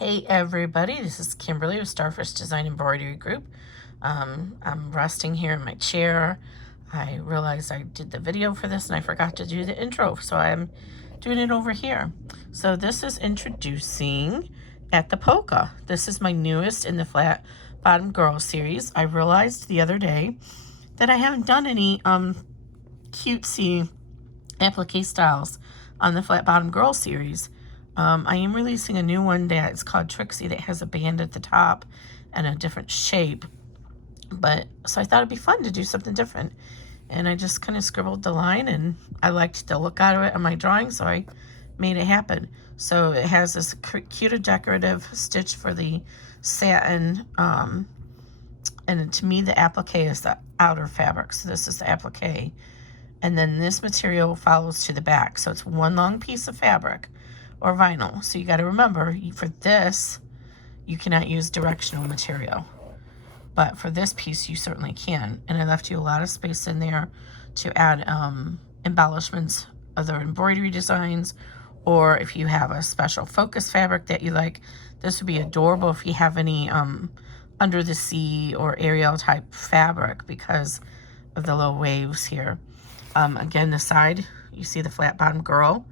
Hey everybody, this is Kimberly with Starfish Design Embroidery Group. I'm resting here in my chair. I realized I did the video for this and I forgot to do the intro, so I'm doing it over here. So this is introducing AtThePolka. This is my newest in the Flat Bottom Girl series. I realized the other day that I haven't done any cutesy applique styles on the Flat Bottom Girl series. I am releasing a new one that's called Trixie that has a band at the top and a different shape. So I thought it'd be fun to do something different. And I just kind of scribbled the line and I liked the look out of it on my drawing, so I made it happen. So it has this cute decorative stitch for the satin. And to me, the applique is the outer fabric. So this is the applique. And then this material follows to the back. So it's one long piece of fabric or vinyl. So you got to remember, for this, you cannot use directional material. But for this piece, you certainly can. And I left you a lot of space in there to add embellishments, other embroidery designs, or if you have a special focus fabric that you like, this would be adorable if you have any under the sea or Ariel type fabric because of the little waves here. Again, the side, you see the flat bottom girl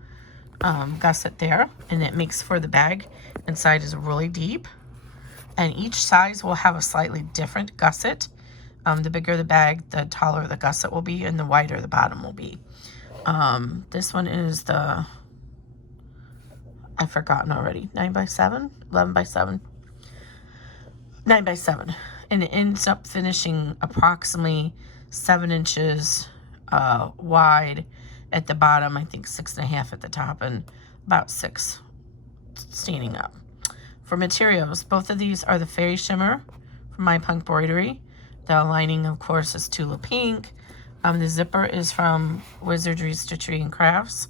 gusset there, and it makes for the bag. Inside is really deep, and each size will have a slightly different gusset. The bigger the bag, the taller the gusset will be, and the wider the bottom will be. This one is the, I've forgotten already, 9x7, 11x7, 9x7, and it ends up finishing approximately 7 inches wide at the bottom. I think 6.5 at the top, and about 6 standing up. For materials, both of these are the Fairy Shimmer from MyPunkBroidery. The lining, of course, is Tula pink. The zipper is from Wizardy, Stitchery, and Crafts.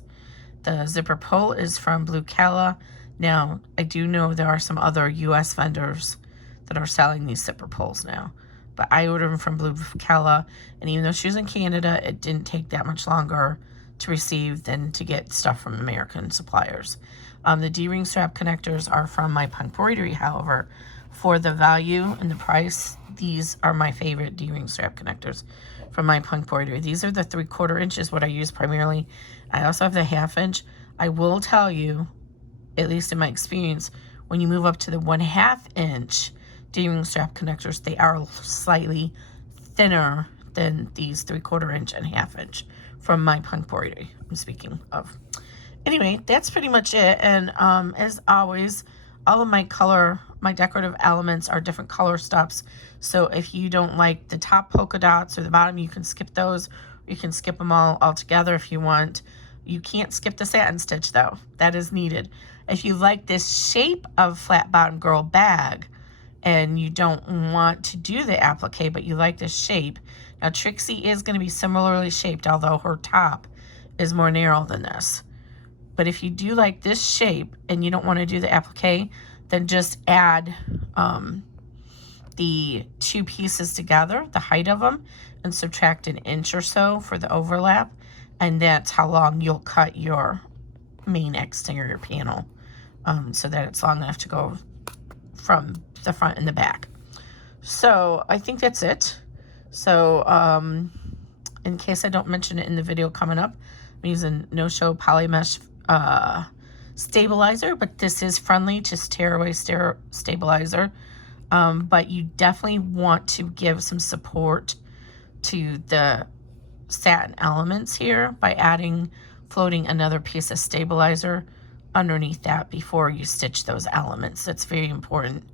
The zipper pull is from Blue Calla. Now, I do know there are some other U.S. vendors that are selling these zipper pulls now, but I ordered them from Blue Calla, and even though she was in Canada, it didn't take that much longer to receive than to get stuff from American suppliers. The D-ring strap connectors are from MyPunkBroidery. However, for the value and the price, these are my favorite D-ring strap connectors from MyPunkBroidery. These are the 3/4 inches, what I use primarily. I also have the 1/2 inch. I will tell you, at least in my experience, when you move up to the 1/2 inch D-ring strap connectors, they are slightly thinner than these 3/4 inch and 1/2 inch from MyPunkBroidery, I'm speaking of. Anyway, that's pretty much it. And as always, all of my decorative elements are different color stops. So if you don't like the top polka dots or the bottom, you can skip those. You can skip them all together if you want. You can't skip the satin stitch though. That is needed. If you like this shape of flat bottom girl bag and you don't want to do the applique, but you like this shape. Now Trixie is going to be similarly shaped, although her top is more narrow than this. But if you do like this shape and you don't want to do the applique, then just add the two pieces together, the height of them, and subtract 1 inch or so for the overlap. And that's how long you'll cut your main exterior panel, so that it's long enough to go from the front and the back. So I think that's it. So in case I don't mention it in the video coming up, I'm using no-show polymesh stabilizer, but this is friendly to tearaway stabilizer. But you definitely want to give some support to the satin elements here by floating another piece of stabilizer underneath that before you stitch those elements. That's very important.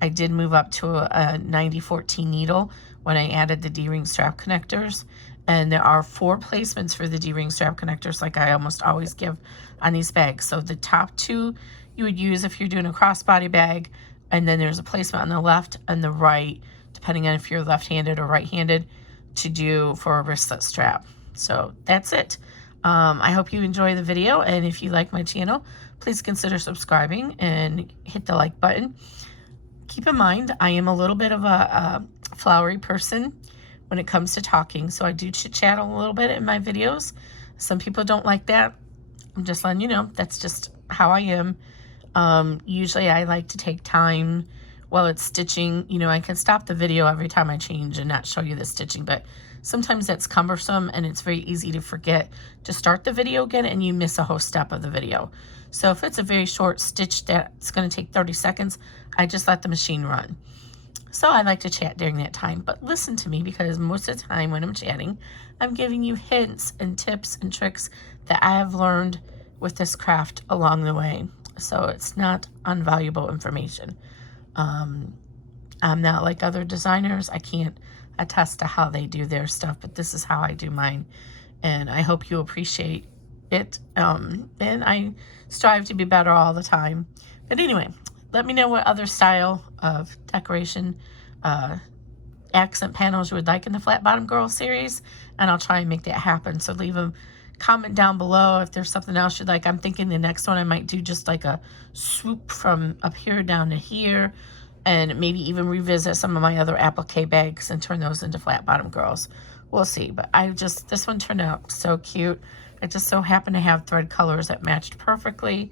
I did move up to a 9014 needle when I added the D-ring strap connectors. And there are 4 placements for the D-ring strap connectors, like I almost always give on these bags. So the top 2 you would use if you're doing a crossbody bag, and then there's a placement on the left and the right, depending on if you're left-handed or right-handed, to do for a wristlet strap. So that's it. I hope you enjoy the video, and if you like my channel, please consider subscribing and hit the like button. Keep in mind, I am a little bit of a flowery person when it comes to talking, so I do chit-chat a little bit in my videos. Some people don't like that. I'm just letting you know, that's just how I am. Usually I like to take time while it's stitching. You know, I can stop the video every time I change and not show you the stitching, but sometimes that's cumbersome and it's very easy to forget to start the video again and you miss a whole step of the video. So if it's a very short stitch that's going to take 30 seconds, I just let the machine run. So I like to chat during that time, but listen to me, because most of the time when I'm chatting, I'm giving you hints and tips and tricks that I have learned with this craft along the way. So it's not invaluable information. I'm not like other designers. I can't attest to how they do their stuff, but this is how I do mine. And I hope you appreciate it. And I strive to be better all the time. But anyway, let me know what other style of decoration, accent panels you would like in the Flat Bottom Girl series, and I'll try and make that happen. So leave a comment down below if there's something else you'd like. I'm thinking the next one I might do just like a swoop from up here down to here, and maybe even revisit some of my other applique bags and turn those into Flat Bottom Girls. We'll see, but this one turned out so cute. I just so happen to have thread colors that matched perfectly.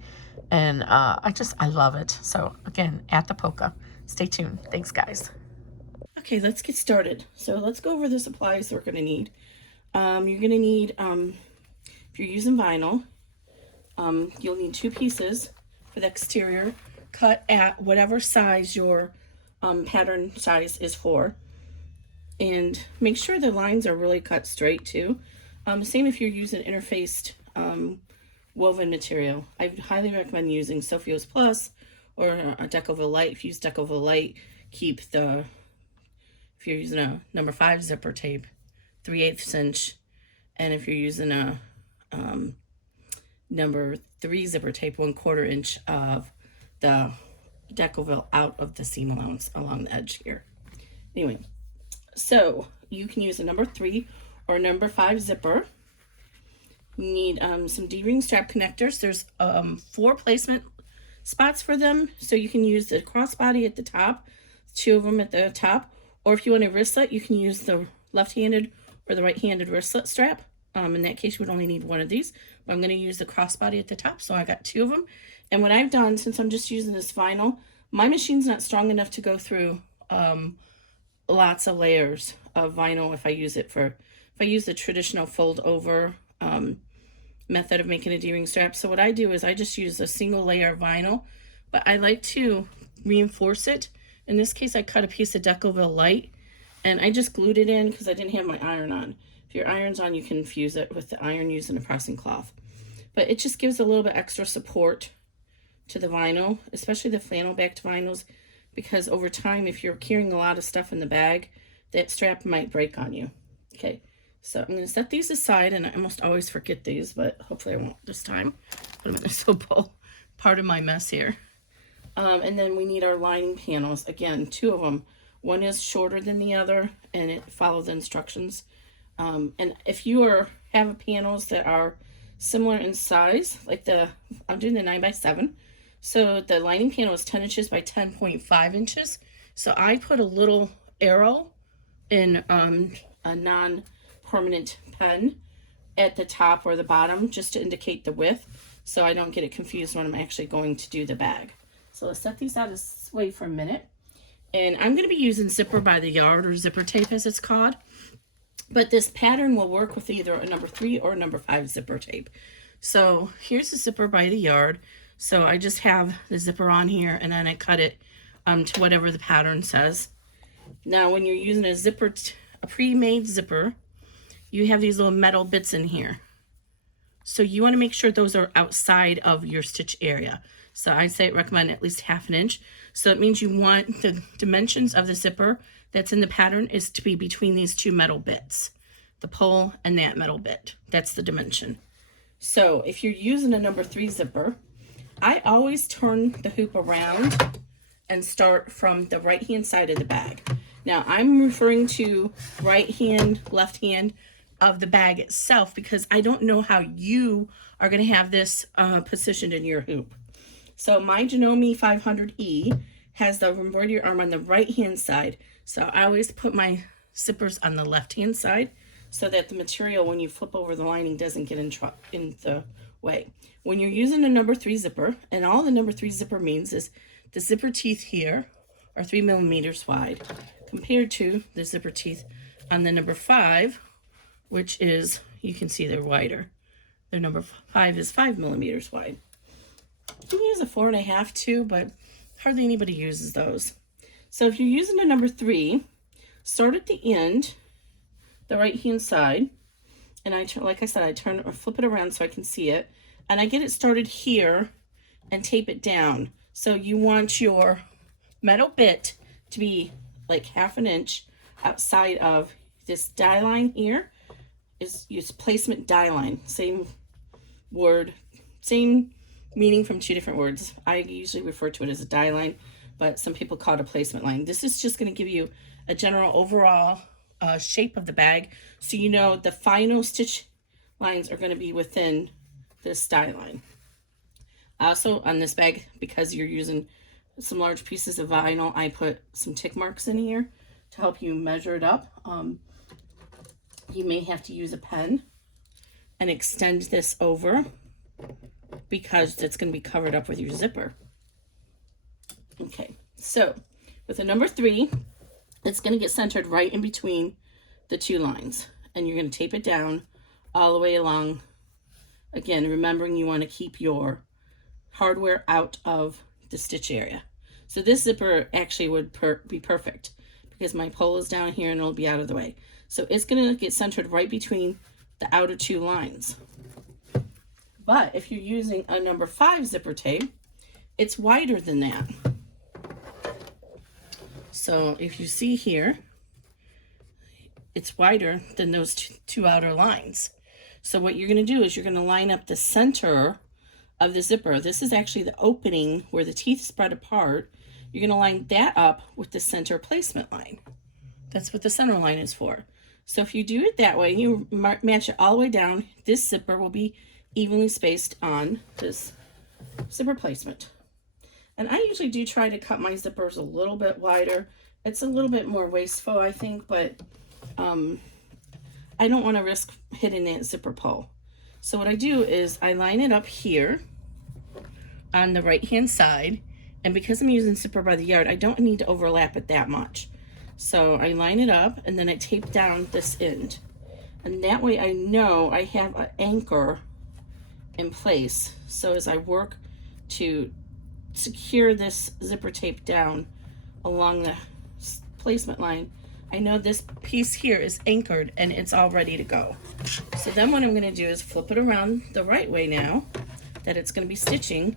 And I love it. So again, AtThePolka. Stay tuned. Thanks, guys. Okay, let's get started. So let's go over the supplies we're going to need. You're going to need, if you're using vinyl, you'll need 2 pieces for the exterior, cut at whatever size your pattern size is for. And make sure the lines are really cut straight too. Same if you're using interfaced woven material. I highly recommend using Sophia's Plus or a Decoville Light. If you use Decoville Light, if you're using a number 5 zipper tape, 3/8 inch, and if you're using a number 3 zipper tape, 1/4 inch of the Decoville out of the seam allowance along the edge here. Anyway, so you can use a number 3 or number 5 zipper. You need some D-ring strap connectors. There's 4 placement spots for them. So you can use the crossbody at the top, 2 of them at the top. Or if you want a wristlet, you can use the left-handed or the right-handed wristlet strap. In that case, you would only need 1 of these. But I'm going to use the crossbody at the top, so I got 2 of them. And what I've done, since I'm just using this vinyl, my machine's not strong enough to go through lots of layers of vinyl if I use the traditional fold over method of making a D-ring strap. So what I do is I just use a single layer of vinyl, but I like to reinforce it. In this case, I cut a piece of Decoville Light and I just glued it in because I didn't have my iron on. If your iron's on, you can fuse it with the iron using a pressing cloth. But it just gives a little bit extra support to the vinyl, especially the flannel backed vinyls, because over time, if you're carrying a lot of stuff in the bag, that strap might break on you. Okay. So I'm going to set these aside, and I almost always forget these, but hopefully I won't this time. Put them in the soap bowl. Part of my mess here. And then we need our lining panels. Again, 2 of them. One is shorter than the other, and it follows the instructions. And if you have panels that are similar in size, like I'm doing the 9x7. So the lining panel is 10 inches by 10.5 inches. So I put a little arrow in a non-permanent pen at the top or the bottom just to indicate the width, so I don't get it confused when I'm actually going to do the bag. So let's set these out this way for a minute. And I'm going to be using zipper by the yard, or zipper tape as it's called. But this pattern will work with either a number 3 or a number 5 zipper tape. So here's the zipper by the yard. So I just have the zipper on here, and then I cut it to whatever the pattern says. Now when you're using a zipper, a pre-made zipper, you have these little metal bits in here. So you want to make sure those are outside of your stitch area. So I say recommend at least 1/2 inch. So it means you want the dimensions of the zipper that's in the pattern is to be between these 2 metal bits, the pole and that metal bit. That's the dimension. So if you're using a number 3 zipper, I always turn the hoop around and start from the right hand side of the bag. Now I'm referring to right hand, left hand of the bag itself, because I don't know how you are going to have this positioned in your hoop. So my Janome 500E has the embroidery arm on the right hand side. So I always put my zippers on the left hand side so that the material, when you flip over the lining, doesn't get in the way. When you're using a number 3 zipper, and all the number 3 zipper means is the zipper teeth here are 3 millimeters wide compared to the zipper teeth on the number 5, which is, you can see they're wider. The number 5 is 5 millimeters wide. You can use a 4.5 too, but hardly anybody uses those. So if you're using a number 3, start at the end, the right hand side, and like I said, I turn or flip it around so I can see it, and I get it started here and tape it down. So you want your metal bit to be like 1/2 inch outside of this die line here. Is use placement die line, same word, same meaning from 2 different words. I usually refer to it as a die line, but some people call it a placement line. This is just going to give you a general overall shape of the bag, so you know the final stitch lines are going to be within this die line. Also on this bag, because you're using some large pieces of vinyl, I put some tick marks in here to help you measure it up. You may have to use a pen and extend this over because it's going to be covered up with your zipper. Okay, so with a number 3, it's going to get centered right in between the 2 lines, and you're going to tape it down all the way along. Again, remembering you want to keep your hardware out of the stitch area. So this zipper actually would be perfect because my pole is down here and it'll be out of the way. So it's going to get centered right between the outer 2 lines. But if you're using a number 5 zipper tape, it's wider than that. So if you see here, it's wider than those two outer lines. So what you're going to do is you're going to line up the center of the zipper. This is actually the opening where the teeth spread apart. You're going to line that up with the center placement line. That's what the center line is for. So if you do it that way, you match it all the way down, this zipper will be evenly spaced on this zipper placement. And I usually do try to cut my zippers a little bit wider. It's a little bit more wasteful, I think, but I don't want to risk hitting that zipper pole. So what I do is I line it up here on the right hand side, and because I'm using zipper by the yard, I don't need to overlap it that much. So I line it up and then I tape down this end, and that way I know I have an anchor in place. So as I work to secure this zipper tape down along the placement line, I know this piece here is anchored and it's all ready to go. So then what I'm going to do is flip it around the right way now that it's going to be stitching.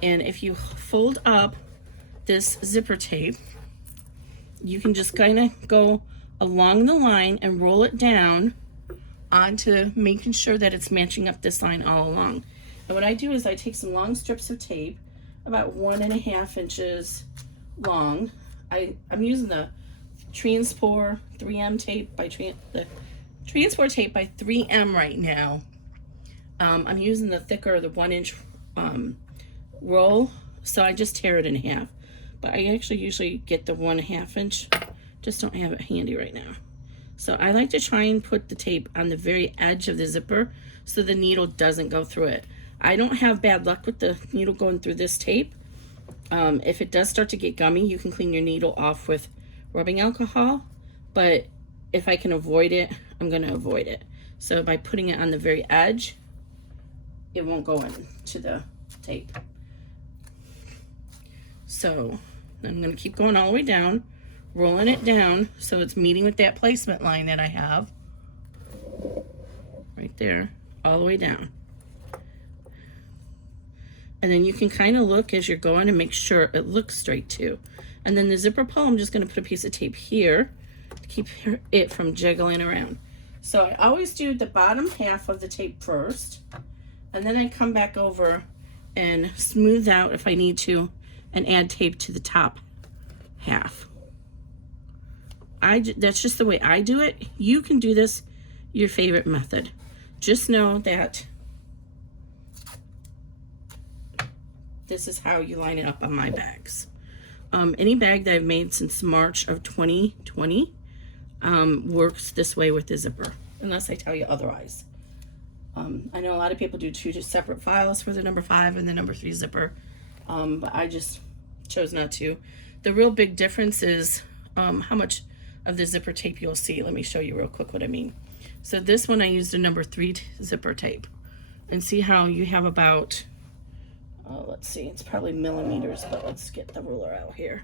And if you fold up this zipper tape, you can just kind of go along the line and roll it down onto making sure that it's matching up this line all along. And what I do is I take some long strips of tape, about 1.5 inches long. I'm using the Transport 3M tape by the Transport tape by 3M right now. I'm using the thicker, the 1 inch roll, so I just tear it in half. But I actually usually get the 1.5 inch, just don't have it handy right now. So I like to try and put the tape on the very edge of the zipper so the needle doesn't go through it. I don't have bad luck with the needle going through this tape. If it does start to get gummy, you can clean your needle off with rubbing alcohol, but if I can avoid it, I'm going to avoid it. So by putting it on the very edge, it won't go into the tape. So I'm going to keep going all the way down, rolling it down so it's meeting with that placement line that I have right there, all the way down. And then you can kind of look as you're going and make sure it looks straight too. And then the zipper pole, I'm just going to put a piece of tape here to keep it from jiggling around. So I always do the bottom half of the tape first, and then I come back over and smooth out if I need to and add tape to the top half. That's just the way I do it. You can do this your favorite method. Just know that this is how you line it up on my bags. Any bag that I've made since March of 2020 works this way with the zipper, unless I tell you otherwise. I know a lot of people do two just separate files for the number 5 and the number 3 zipper, but I just chose not to. The real big difference is how much of the zipper tape you'll see. Let me show you real quick what I mean. So this one I used a number 3 zipper tape, and see how you have about, let's see, it's probably millimeters, but let's get the ruler out here.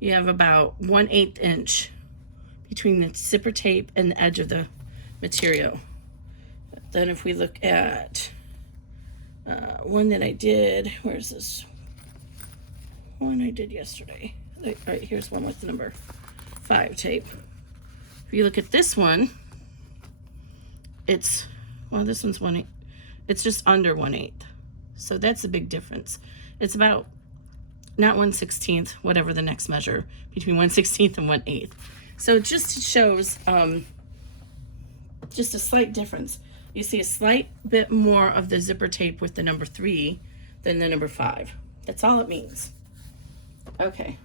You have about 1/8 inch between the zipper tape and the edge of the material. Then if we look at one that I did, where's this one I did yesterday? All right, here's one with the number 5 tape. If you look at this one, it's, well, this one's 1/8. It's just under 1/8. So that's a big difference. It's about, not 1/16, whatever the next measure, between 1/16 and 1/8. So it just shows just a slight difference. You see a slight bit more of the zipper tape with the number 3 than the number 5. That's all it means. Okay,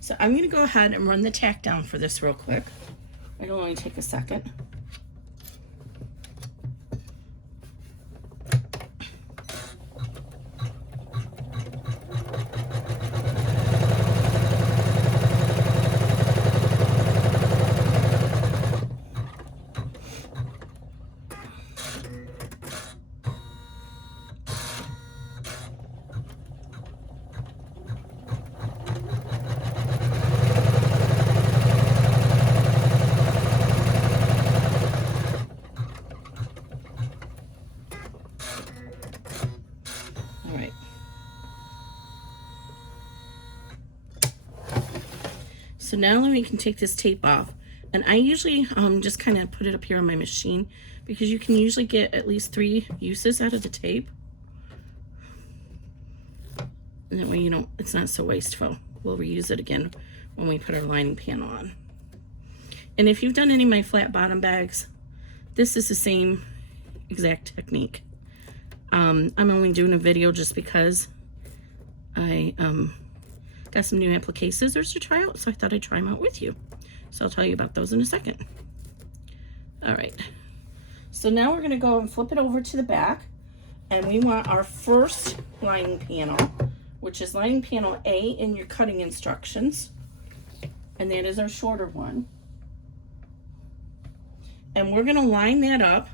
so I'm gonna go ahead and run the tack down for this real quick. It'll only take a second. So now we can take this tape off, and I usually just kind of put it up here on my machine, because you can usually get at least 3 uses out of the tape, and that way you don't, it's not so wasteful. We'll reuse it again when we put our lining panel on. And if you've done any of my flat bottom bags, this is the same exact technique. I'm only doing a video just because I got some new applique scissors to try out, so I thought I'd try them out with you. So I'll tell you about those in a second. All right, so now we're gonna go and flip it over to the back, and we want our first lining panel, which is lining panel A in your cutting instructions, and that is our shorter one. And we're gonna line that up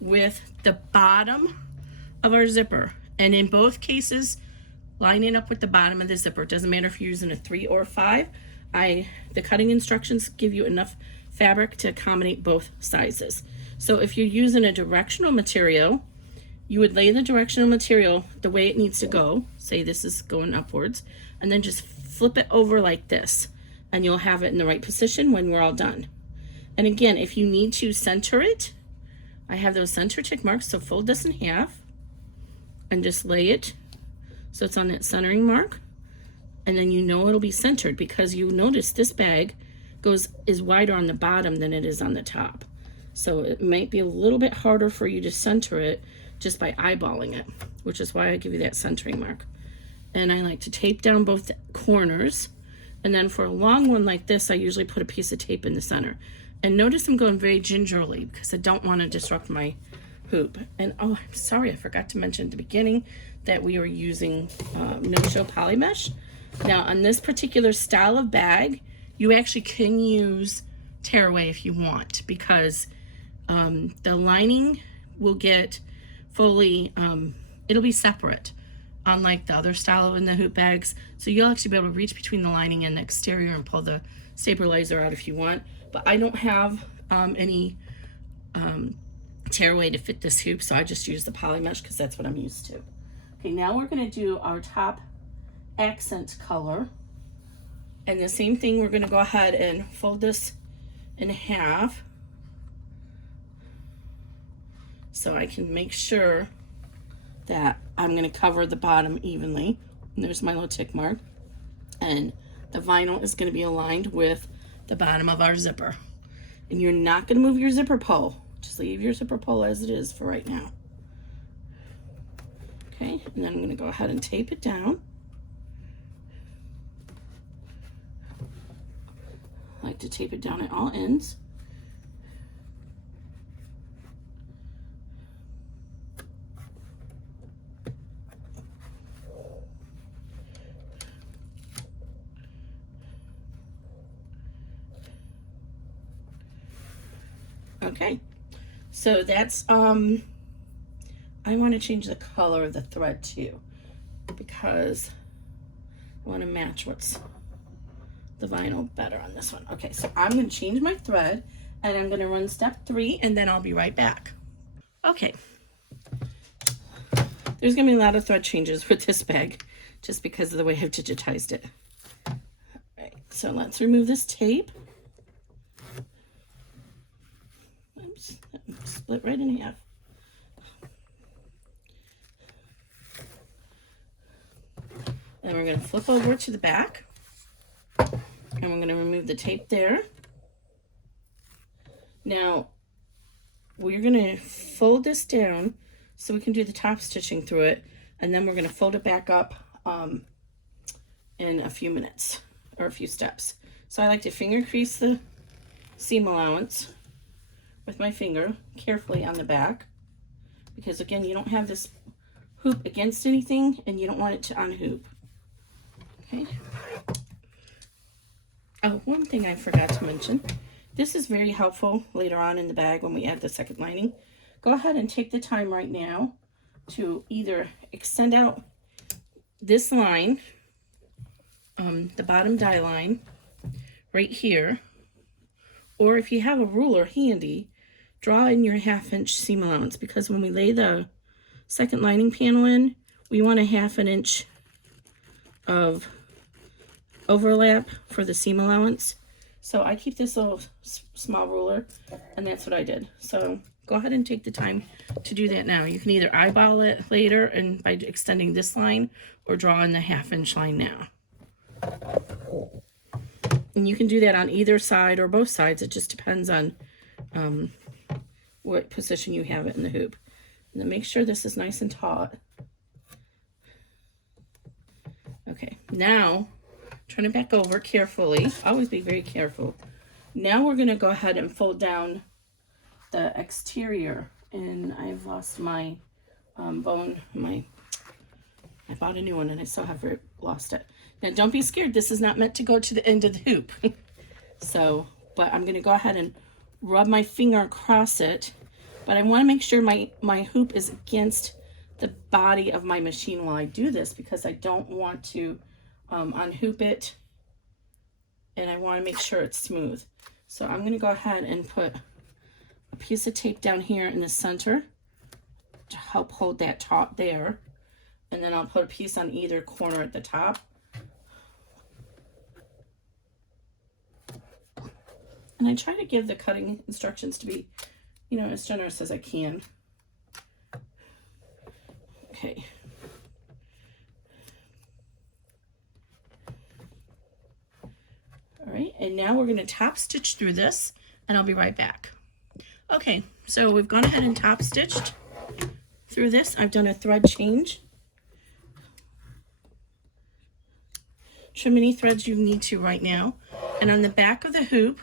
with the bottom of our zipper, and in both cases, line it up with the bottom of the zipper. It doesn't matter if you're using a 3 or 5. The cutting instructions give you enough fabric to accommodate both sizes. So if you're using a directional material, you would lay the directional material the way it needs to go. Say this is going upwards, and then just flip it over like this, and you'll have it in the right position when we're all done. And again, if you need to center it, I have those center tick marks, so fold this in half and just lay it so it's on that centering mark, and then you know it'll be centered, because you notice this bag is wider on the bottom than it is on the top. So it might be a little bit harder for you to center it just by eyeballing it, which is why I give you that centering mark. And I like to tape down both the corners, and then for a long one like this, I usually put a piece of tape in the center. And notice I'm going very gingerly because I don't want to disrupt my hoop. And oh, I'm sorry, I forgot to mention at the beginning that we were using no-show poly mesh. Now on this particular style of bag, you actually can use tearaway if you want, because the lining will get fully, it'll be separate, unlike the other style in the hoop bags. So you'll actually be able to reach between the lining and the exterior and pull the stabilizer out if you want. But I don't have any tearaway to fit this hoop, so I just use the poly mesh because that's what I'm used to. Okay, now we're going to do our top accent color, and the same thing, we're going to go ahead and fold this in half so I can make sure that I'm going to cover the bottom evenly. And there's my little tick mark, and the vinyl is going to be aligned with the bottom of our zipper. And you're not going to move your zipper pull, just leave your zipper pull as it is for right now. Okay, and then I'm going to go ahead and tape it down. I like to tape it down at all ends. Okay, so that's, I want to change the color of the thread too, because I want to match what's the vinyl better on this one. Okay, so I'm going to change my thread, and I'm going to run step 3, and then I'll be right back. Okay, there's going to be a lot of thread changes with this bag, just because of the way I've digitized it. All right, so let's remove this tape. Oops, split right in half. And we're going to flip over to the back, and we're going to remove the tape there. Now, we're going to fold this down so we can do the top stitching through it, and then we're going to fold it back up in a few minutes, or a few steps. So I like to finger crease the seam allowance with my finger carefully on the back, because again, you don't have this hoop against anything, and you don't want it to unhoop. Okay. Oh, one thing I forgot to mention. This is very helpful later on in the bag when we add the second lining. Go ahead and take the time right now to either extend out this line, the bottom die line, right here, or if you have a ruler handy, draw in your 1/2-inch seam allowance, because when we lay the second lining panel in, we want a 1/2 inch of overlap for the seam allowance. So I keep this little small ruler, and that's what I did. So go ahead and take the time to do that now. You can either eyeball it later and by extending this line, or draw in the 1/2-inch line now. And you can do that on either side or both sides. It just depends on what position you have it in the hoop. And then make sure this is nice and taut. Okay, now turn it back over carefully. Always be very careful. Now we're going to go ahead and fold down the exterior. And I've lost my bone. I bought a new one and I still have lost it. Now don't be scared. This is not meant to go to the end of the hoop. So, but I'm going to go ahead and rub my finger across it. But I want to make sure my hoop is against the body of my machine while I do this, because I don't want to unhoop it, and I want to make sure it's smooth. So I'm going to go ahead and put a piece of tape down here in the center to help hold that taut there, and then I'll put a piece on either corner at the top. And I try to give the cutting instructions to be, you know, as generous as I can. Okay. All right, and now we're going to top stitch through this, and I'll be right back. Okay, so we've gone ahead and top stitched through this. I've done a thread change. Trim any threads you need to right now. And on the back of the hoop,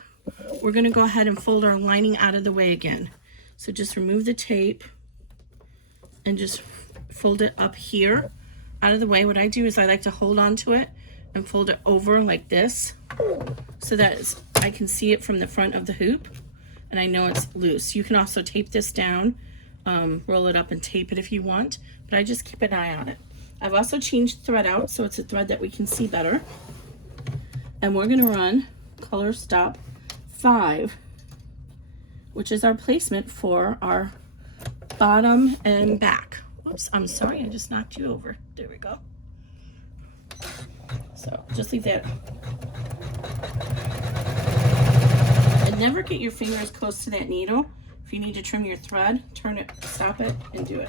we're going to go ahead and fold our lining out of the way again. So just remove the tape and just fold it up here out of the way. What I do is I like to hold on to it and fold it over like this, so that I can see it from the front of the hoop and I know it's loose. You can also tape this down, roll it up and tape it if you want, but I just keep an eye on it. I've also changed thread out so it's a thread that we can see better. And we're going to run color stop 5, which is our placement for our bottom and back. Whoops, I'm sorry, I just knocked you over. There we go. So just leave that. And never get your fingers close to that needle. If you need to trim your thread, turn it, stop it, and do it.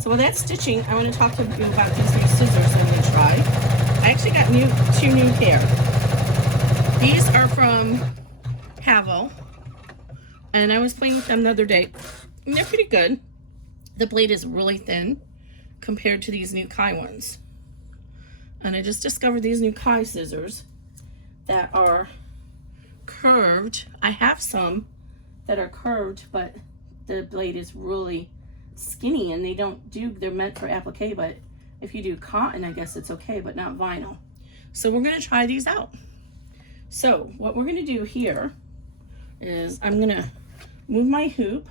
So with that stitching, I want to talk to you about these new scissors I'm going to try. I actually got two new pair. These are from Havel, and I was playing with them the other day, and they're pretty good. The blade is really thin compared to these new Kai ones. And I just discovered these new Kai scissors that are curved. I have some that are curved, but the blade is really skinny, and they're meant for applique, but if you do cotton, I guess it's okay, but not vinyl. So we're going to try these out. So what we're going to do here is I'm going to move my hoop.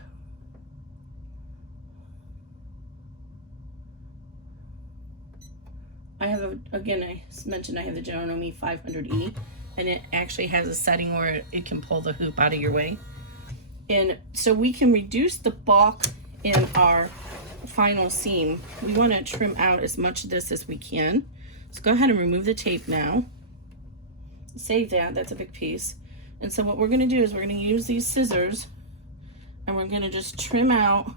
I have, again, I mentioned I have the General 500E, and it actually has a setting where it can pull the hoop out of your way. And so we can reduce the bulk in our final seam. We want to trim out as much of this as we can. So go ahead and remove the tape now. Save that, that's a big piece. And so what we're going to do is we're going to use these scissors, and we're going to just trim out,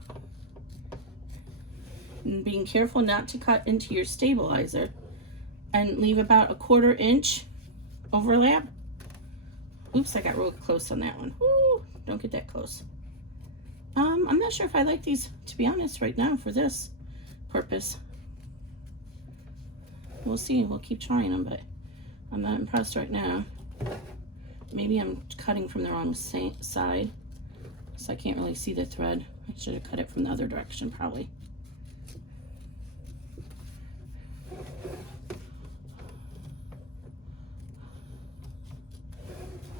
and being careful not to cut into your stabilizer, and leave about a 1/4 inch overlap. Oops, I got real close on that one. Woo, don't get that close. I'm not sure if I like these, to be honest, right now for this purpose. We'll see, we'll keep trying them, but I'm not impressed right now. Maybe I'm cutting from the wrong side, so I can't really see the thread. I should have cut it from the other direction, probably.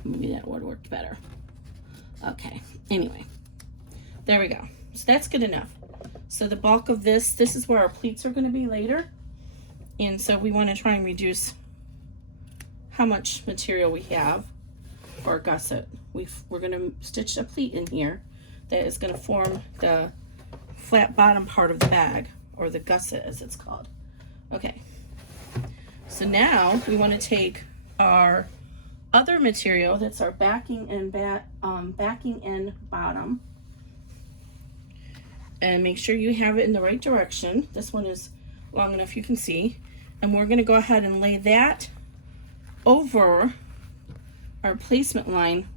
Maybe that would have worked better. Okay, anyway, there we go. So that's good enough. So the bulk of this is where our pleats are going to be later. And so we want to try and reduce how much material we have for our gusset. We're going to stitch a pleat in here that is going to form the flat bottom part of the bag, or the gusset as it's called. Okay, so now we want to take our other material that's our backing and bottom, and make sure you have it in the right direction. This one is long enough you can see, and we're going to go ahead and lay that over our placement line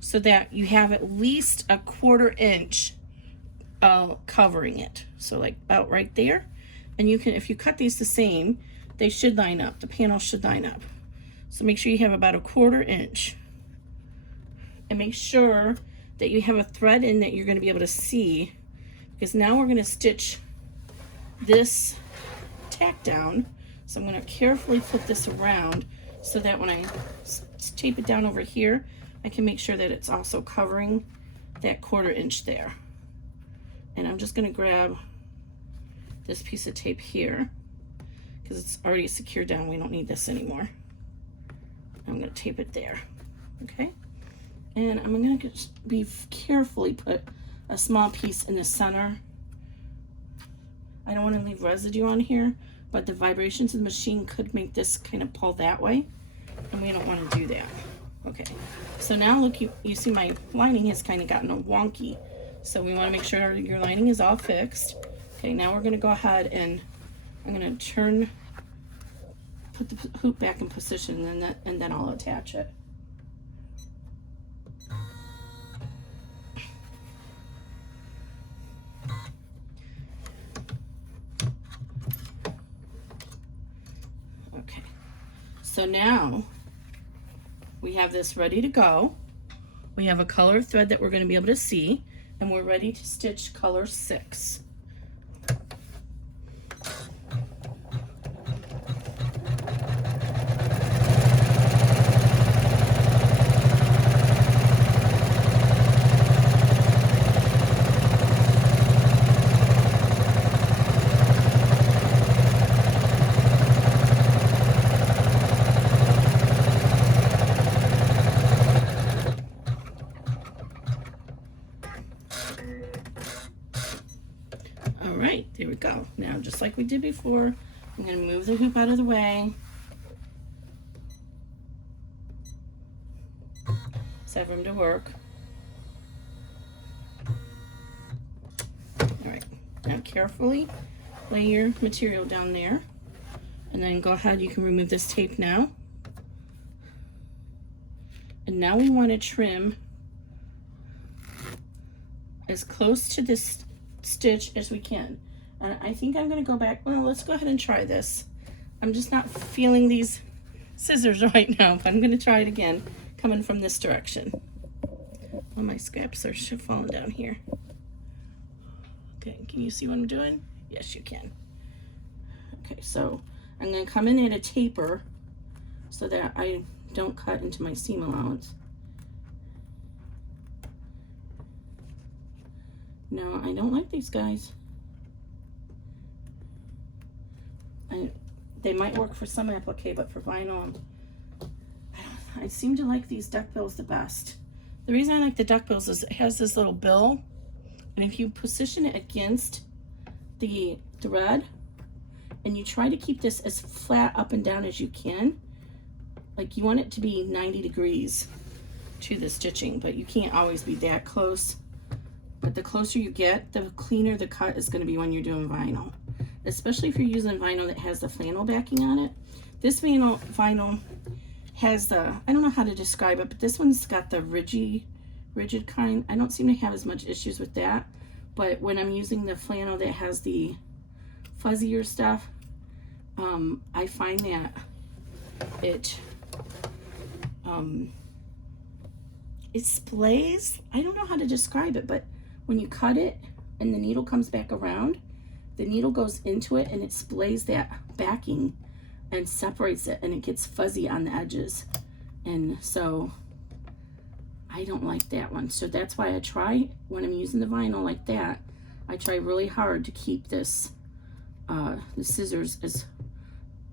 so that you have at least a 1/4 inch covering it. So like about right there. And you can, if you cut these the same, they should line up. The panels should line up. So make sure you have about a 1/4 inch. And make sure that you have a thread in that you're going to be able to see, because now we're going to stitch this tack down. So I'm going to carefully flip this around so that when I tape it down over here, I can make sure that it's also covering that 1/4 inch there. And I'm just going to grab this piece of tape here because it's already secured down. We don't need this anymore. I'm going to tape it there. Okay, and I'm going to be carefully put a small piece in the center. I don't want to leave residue on here, but the vibrations of the machine could make this kind of pull that way, and we don't want to do that. Okay, so now look, you see my lining has kind of gotten a wonky, so we want to make sure your lining is all fixed. Okay, now we're going to go ahead and I'm going to put the hoop back in position, and then I'll attach it. Okay, so now we have this ready to go. We have a color thread that we're going to be able to see, and we're ready to stitch color 6. There we go. Now, just like we did before, I'm going to move the hoop out of the way. So I have room to work. All right. Now carefully lay your material down there. And then go ahead, you can remove this tape now. And now we want to trim as close to this stitch as we can. And I think I'm going to go back. Well, let's go ahead and try this. I'm just not feeling these scissors right now, but I'm going to try it again, coming from this direction. Oh, my scraps are falling down here. Okay, can you see what I'm doing? Yes, you can. Okay, so I'm going to come in at a taper so that I don't cut into my seam allowance. No, I don't like these guys. They might work for some applique, but for vinyl, I seem to like these duckbills the best. The reason I like the duckbills is it has this little bill, and if you position it against the thread, and you try to keep this as flat up and down as you can, like you want it to be 90 degrees to the stitching, but you can't always be that close. But the closer you get, the cleaner the cut is going to be when you're doing vinyl, especially if you're using vinyl that has the flannel backing on it. This vinyl has the, I don't know how to describe it, but this one's got the rigid kind. I don't seem to have as much issues with that, but when I'm using the flannel that has the fuzzier stuff, I find that it splays. I don't know how to describe it, but when you cut it and the needle comes back around, the needle goes into it and it splays that backing and separates it, and it gets fuzzy on the edges. And so I don't like that one. So that's why I try, when I'm using the vinyl like that, I try really hard to keep this, the scissors as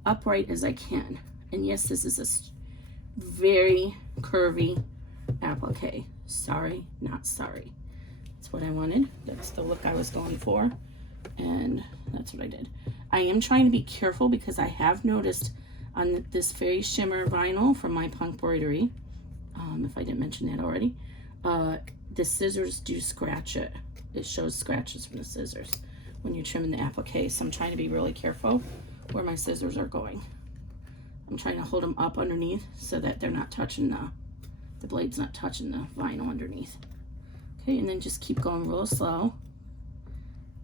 upright as I can. And yes, this is a very curvy applique. Sorry, not sorry. That's what I wanted. That's the look I was going for, and that's what I did. I am trying to be careful because I have noticed on this very shimmer vinyl from MyPunkBroidery, if I didn't mention that already, the scissors do scratch it. It shows scratches from the scissors when you're trimming the applique. So I'm trying to be really careful where my scissors are going. I'm trying to hold them up underneath so that they're not touching the blade's not touching the vinyl underneath. Okay, and then just keep going real slow.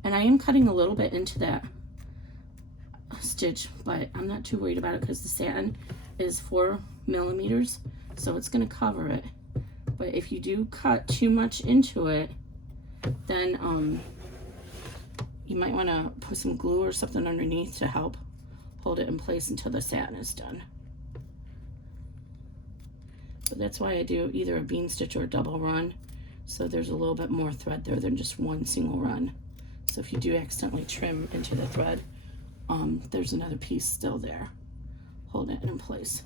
And I am cutting a little bit into that stitch, but I'm not too worried about it because the satin is 4 millimeters, so it's going to cover it. But if you do cut too much into it, then you might want to put some glue or something underneath to help hold it in place until the satin is done. So that's why I do either a bean stitch or a double run, so there's a little bit more thread there than just one single run. So if you do accidentally trim into the thread, there's another piece still there holding it in place,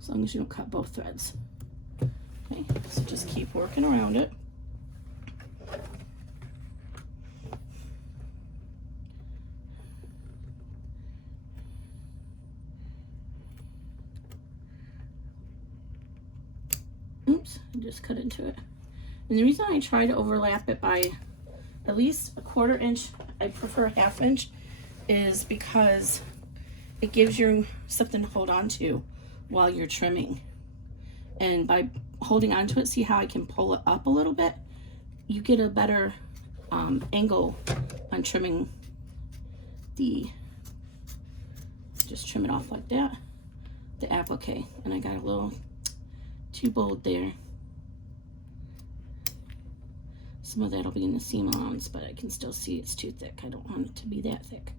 as long as you don't cut both threads. Okay, so just keep working around it. Oops, I just cut into it. And the reason I try to overlap it by at least a 1/4 inch, I prefer 1/2 inch, is because it gives you something to hold on to while you're trimming. And by holding on to it, see how I can pull it up a little bit? You get a better angle on trimming just trim it off like that, the applique. And I got a little too bold there. Some of that'll be in the seam allowance, but I can still see it's too thick. I don't want it to be that thick.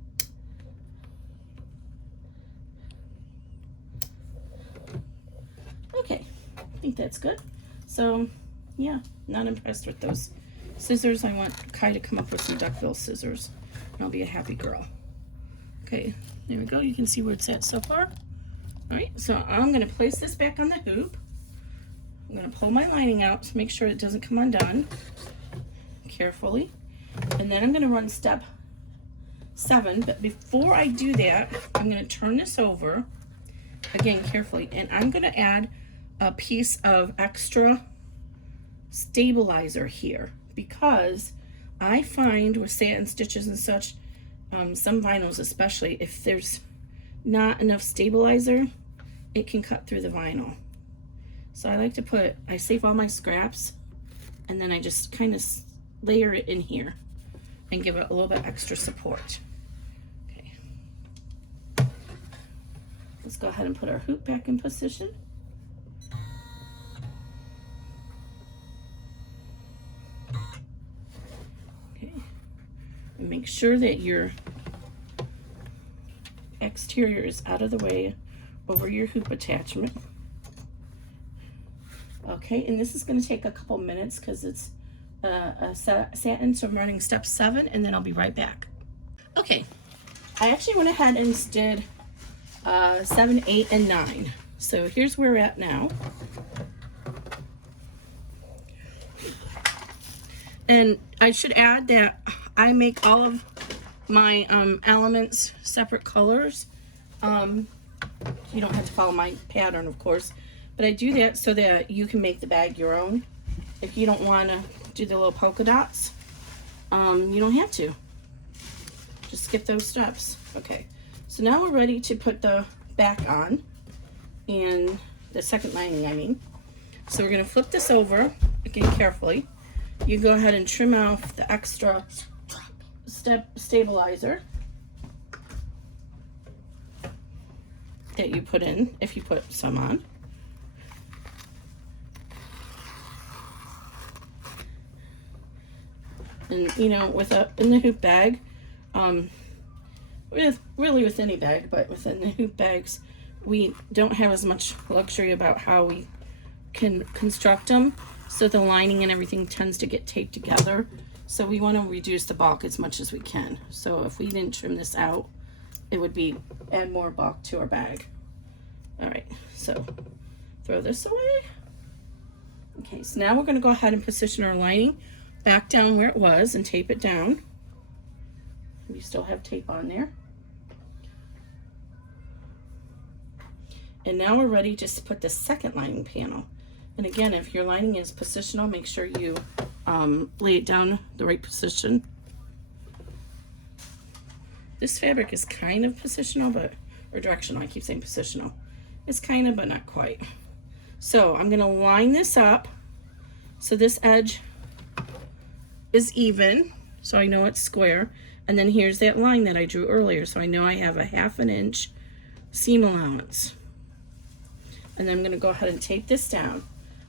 Okay, I think that's good. So yeah, not impressed with those scissors. I want Kai to come up with some duckbill scissors, and I'll be a happy girl. Okay, there we go. You can see where it's at so far. All right, so I'm gonna place this back on the hoop. I'm gonna pull my lining out to make sure it doesn't come undone carefully. And then I'm gonna run step 7, but before I do that, I'm gonna turn this over, again, carefully, and I'm gonna add a piece of extra stabilizer here, because I find with satin stitches and such, some vinyls especially, if there's not enough stabilizer, it can cut through the vinyl. So I like to I save all my scraps, and then I just kind of layer it in here and give it a little bit extra support. Okay. Let's go ahead and put our hoop back in position. Okay. And make sure that your exterior is out of the way over your hoop attachment. Okay, and this is going to take a couple minutes because it's satin, so I'm running step 7, and then I'll be right back. Okay, I actually went ahead and did 7, 8, and 9. So here's where we're at now. And I should add that I make all of my elements separate colors. You don't have to follow my pattern, of course, but I do that so that you can make the bag your own. If you don't want to do the little polka dots, you don't have to. Just skip those steps. Okay, so now we're ready to put the back on, and the second lining, I mean. So we're going to flip this over, again carefully. You go ahead and trim off the extra stabilizer that you put in, if you put some on. And you know, in the hoop bag, with any bag, but within the hoop bags, we don't have as much luxury about how we can construct them, so the lining and everything tends to get taped together. So we want to reduce the bulk as much as we can. So if we didn't trim this out, it would add more bulk to our bag. All right, so throw this away. Okay, so now we're going to go ahead and position our lining back down where it was and tape it down. We still have tape on there. And now we're ready to put the second lining panel. And again, if your lining is positional, make sure you lay it down the right position. This fabric is kind of positional, or directional. I keep saying positional. It's kind of, but not quite. So I'm gonna line this up so this edge is even, so I know it's square. And then here's that line that I drew earlier, so I know I have a 1/2 inch seam allowance. And then I'm gonna go ahead and tape this down.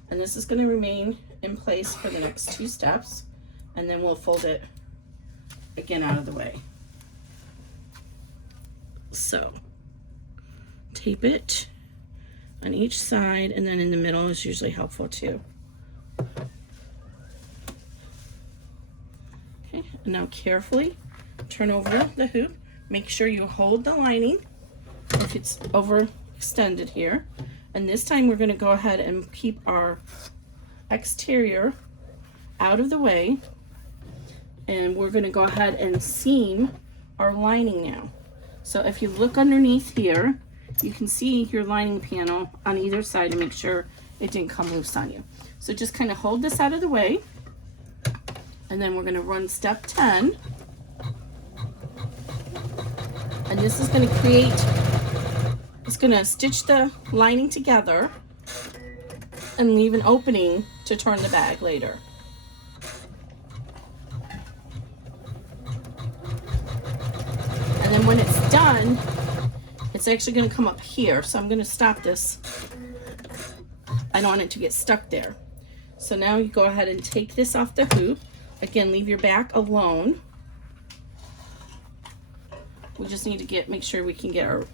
And this is gonna remain in place for the next 2 steps. And then we'll fold it again out of the way. So, tape it on each side, and then in the middle is usually helpful too. Okay, and now carefully turn over the hoop. Make sure you hold the lining if it's overextended here. And this time we're going to go ahead and keep our exterior out of the way. And we're going to go ahead and seam our lining now. So if you look underneath here, you can see your lining panel on either side to make sure it didn't come loose on you. So just kind of hold this out of the way. And then we're going to run step 10. And this is going to it's going to stitch the lining together and leave an opening to turn the bag later. And then when it's done, it's actually going to come up here. So I'm going to stop this. I don't want it to get stuck there. So now you go ahead and take this off the hoop. Again, leave your back alone. We just need to make sure we can get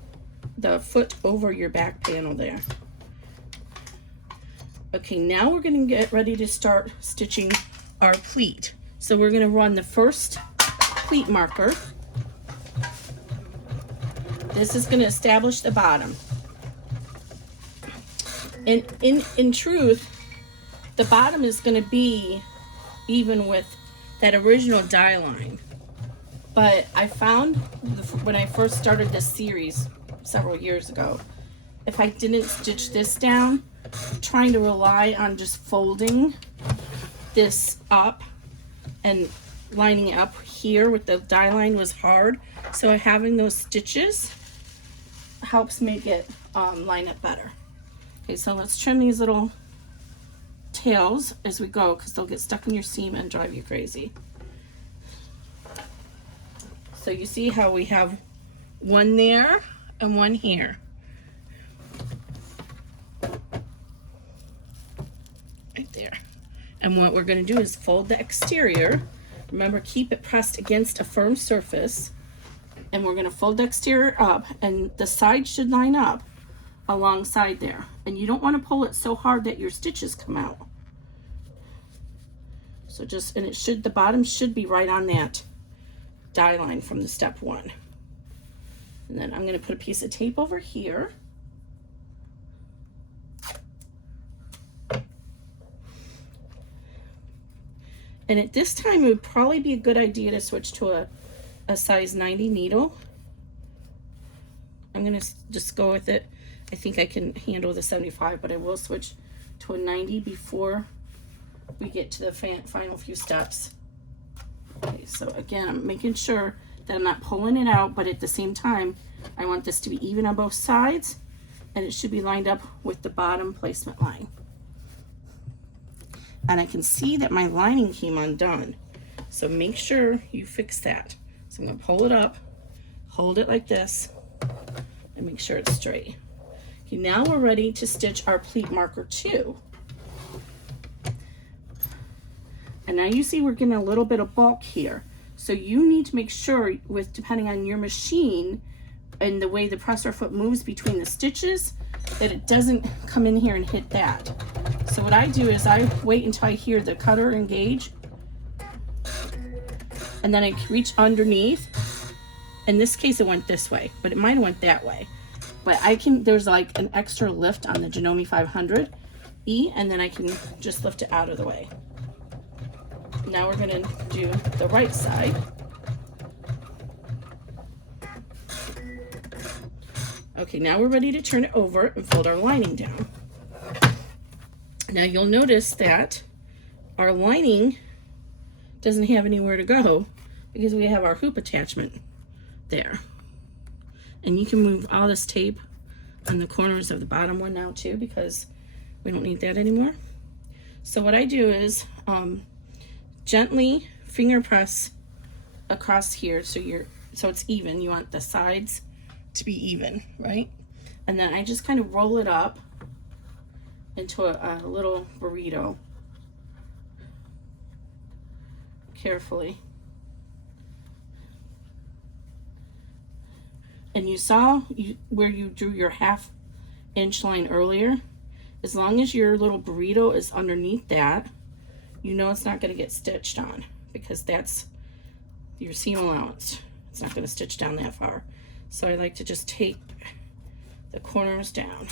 the foot over your back panel there. Okay, now we're going to get ready to start stitching our pleat. So we're going to run the first pleat marker. This is going to establish the bottom. And in truth, the bottom is going to be even with that original die line. But I found when I first started this series several years ago, if I didn't stitch this down, trying to rely on just folding this up and lining it up here with the die line was hard. So having those stitches helps make it line up better. Okay, so let's trim these little tails as we go, because they'll get stuck in your seam and drive you crazy. So you see how we have one there and one here. Right there. And what we're going to do is fold the exterior. Remember, keep it pressed against a firm surface. And we're going to fold the exterior up, and the side should line up alongside there. And you don't want to pull it so hard that your stitches come out. So just, and it should, the bottom should be right on that die line from the step 1. And then I'm going to put a piece of tape over here. And at this time, it would probably be a good idea to switch to a size 90 needle. I'm going to just go with it. I think I can handle the 75, but I will switch to a 90 before we get to the final few steps. Okay, so again, I'm making sure that I'm not pulling it out, but at the same time, I want this to be even on both sides, and it should be lined up with the bottom placement line. And I can see that my lining came undone, so make sure you fix that. So I'm going to pull it up, hold it like this, and make sure it's straight. Okay, now we're ready to stitch our pleat marker 2. And now you see we're getting a little bit of bulk here. So you need to make sure, with depending on your machine and the way the presser foot moves between the stitches, that it doesn't come in here and hit that. So what I do is I wait until I hear the cutter engage, and then I reach underneath. In this case it went this way, but it might have went that way. But I can, there's like an extra lift on the Janome 500E, and then I can just lift it out of the way. Now we're going to do the right side. Okay, now we're ready to turn it over and fold our lining down. Now you'll notice that our lining doesn't have anywhere to go because we have our hoop attachment there. And you can move all this tape on the corners of the bottom one now too, because we don't need that anymore. So what I do is gently finger press across here so it's even. You want the sides to be even, right? And then I just kind of roll it up into a little burrito carefully. And you saw where you drew your 1/2 inch line earlier. As long as your little burrito is underneath that, you know it's not going to get stitched on, because that's your seam allowance. It's not going to stitch down that far. So I like to just take the corners down.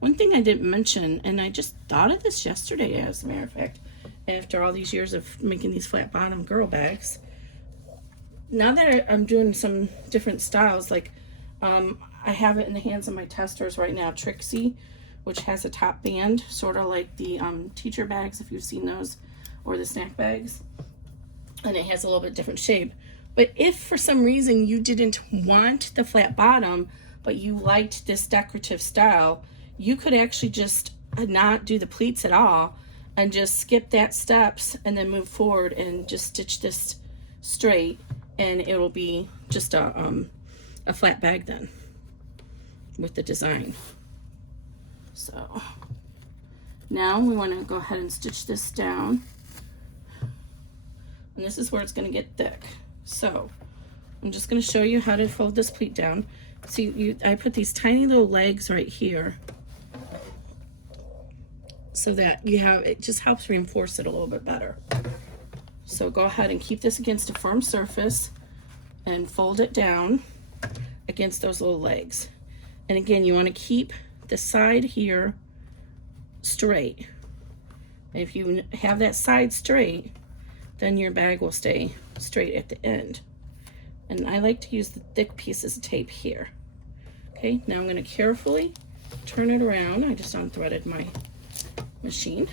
One thing I didn't mention, and I just thought of this yesterday as a matter of fact, after all these years of making these flat bottom girl bags, now that I'm doing some different styles, like I have it in the hands of my testers right now, Trixie, which has a top band, sort of like the teacher bags, if you've seen those, or the snack bags, and it has a little bit different shape. But if for some reason you didn't want the flat bottom, but you liked this decorative style, you could actually just not do the pleats at all and just skip that steps and then move forward and just stitch this straight, and it'll be just a flat bag then with the design. So now we want to go ahead and stitch this down, and this is where it's going to get thick. So I'm just going to show you how to fold this pleat down. See, I put these tiny little legs right here so that you have, it just helps reinforce it a little bit better. So go ahead and keep this against a firm surface and fold it down against those little legs. And again, you want to keep the side here straight. And if you have that side straight, then your bag will stay straight at the end. And I like to use the thick pieces of tape here. Okay, now I'm going to carefully turn it around. I just unthreaded my machine.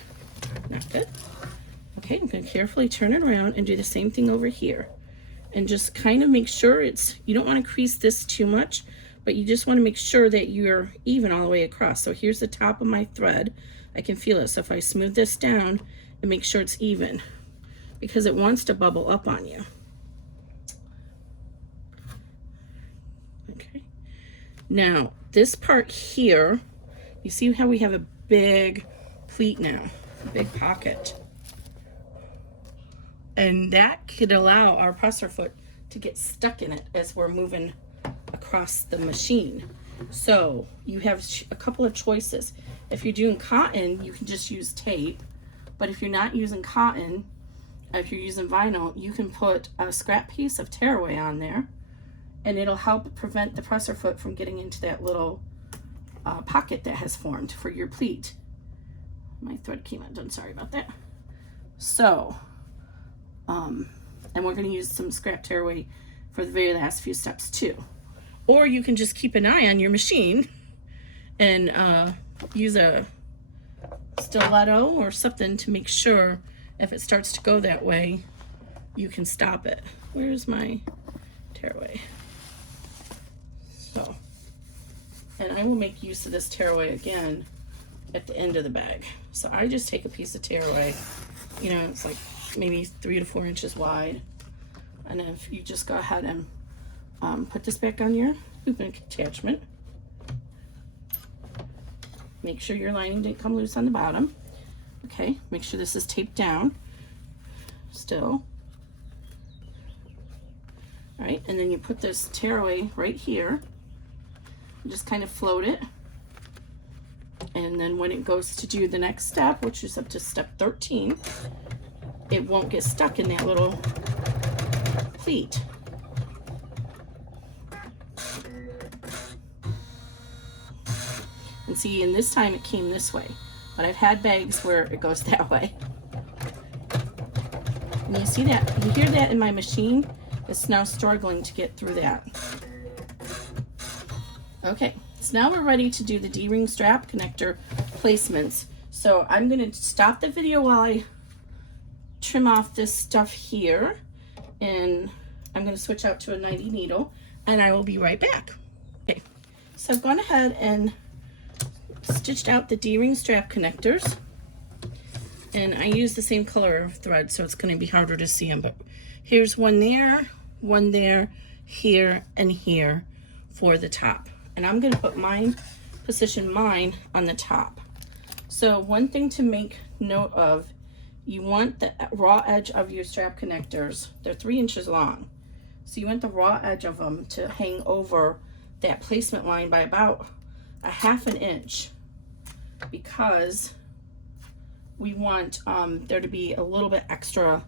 Not good. Okay, I'm going to carefully turn it around and do the same thing over here. And just kind of make sure it's, you don't want to crease this too much, but you just want to make sure that you're even all the way across. So here's the top of my thread. I can feel it. So if I smooth this down and make sure it's even, because it wants to bubble up on you. Okay. Now, this part here, you see how we have a big pleat now, a big pocket. And that could allow our presser foot to get stuck in it as we're moving across the machine. So you have a couple of choices. If you're doing cotton, you can just use tape. But if you're not using cotton, if you're using vinyl, you can put a scrap piece of tearaway on there, and it'll help prevent the presser foot from getting into that little pocket that has formed for your pleat. My thread came undone, sorry about that. So, and we're going to use some scrap tearaway for the very last few steps too. Or you can just keep an eye on your machine and use a stiletto or something to make sure if it starts to go that way, you can stop it. Where's my tearaway? So, and I will make use of this tearaway again at the end of the bag. So I just take a piece of tearaway, you know, it's like maybe 3 to 4 inches wide. And then if you just go ahead and put this back on your looping attachment. Make sure your lining didn't come loose on the bottom. Okay, make sure this is taped down still. All right, and then you put this tearaway right here. Just kind of float it. And then when it goes to do the next step, which is up to step 13, it won't get stuck in that little pleat. And see, and this time it came this way, but I've had bags where it goes that way. And you see that, you hear that in my machine? It's now struggling to get through that. Okay, so now we're ready to do the D-ring strap connector placements. So I'm going to stop the video while I trim off this stuff here, and I'm going to switch out to a 90 needle, and I will be right back. Okay, so I've gone ahead and stitched out the D-ring strap connectors, and I use the same color of thread, so it's going to be harder to see them, but here's one there, here, and here for the top. And I'm going to put mine, position mine on the top. So one thing to make note of, you want the raw edge of your strap connectors, they're 3 inches long, so you want the raw edge of them to hang over that placement line by about a 1/2 inch, because we want there to be a little bit extra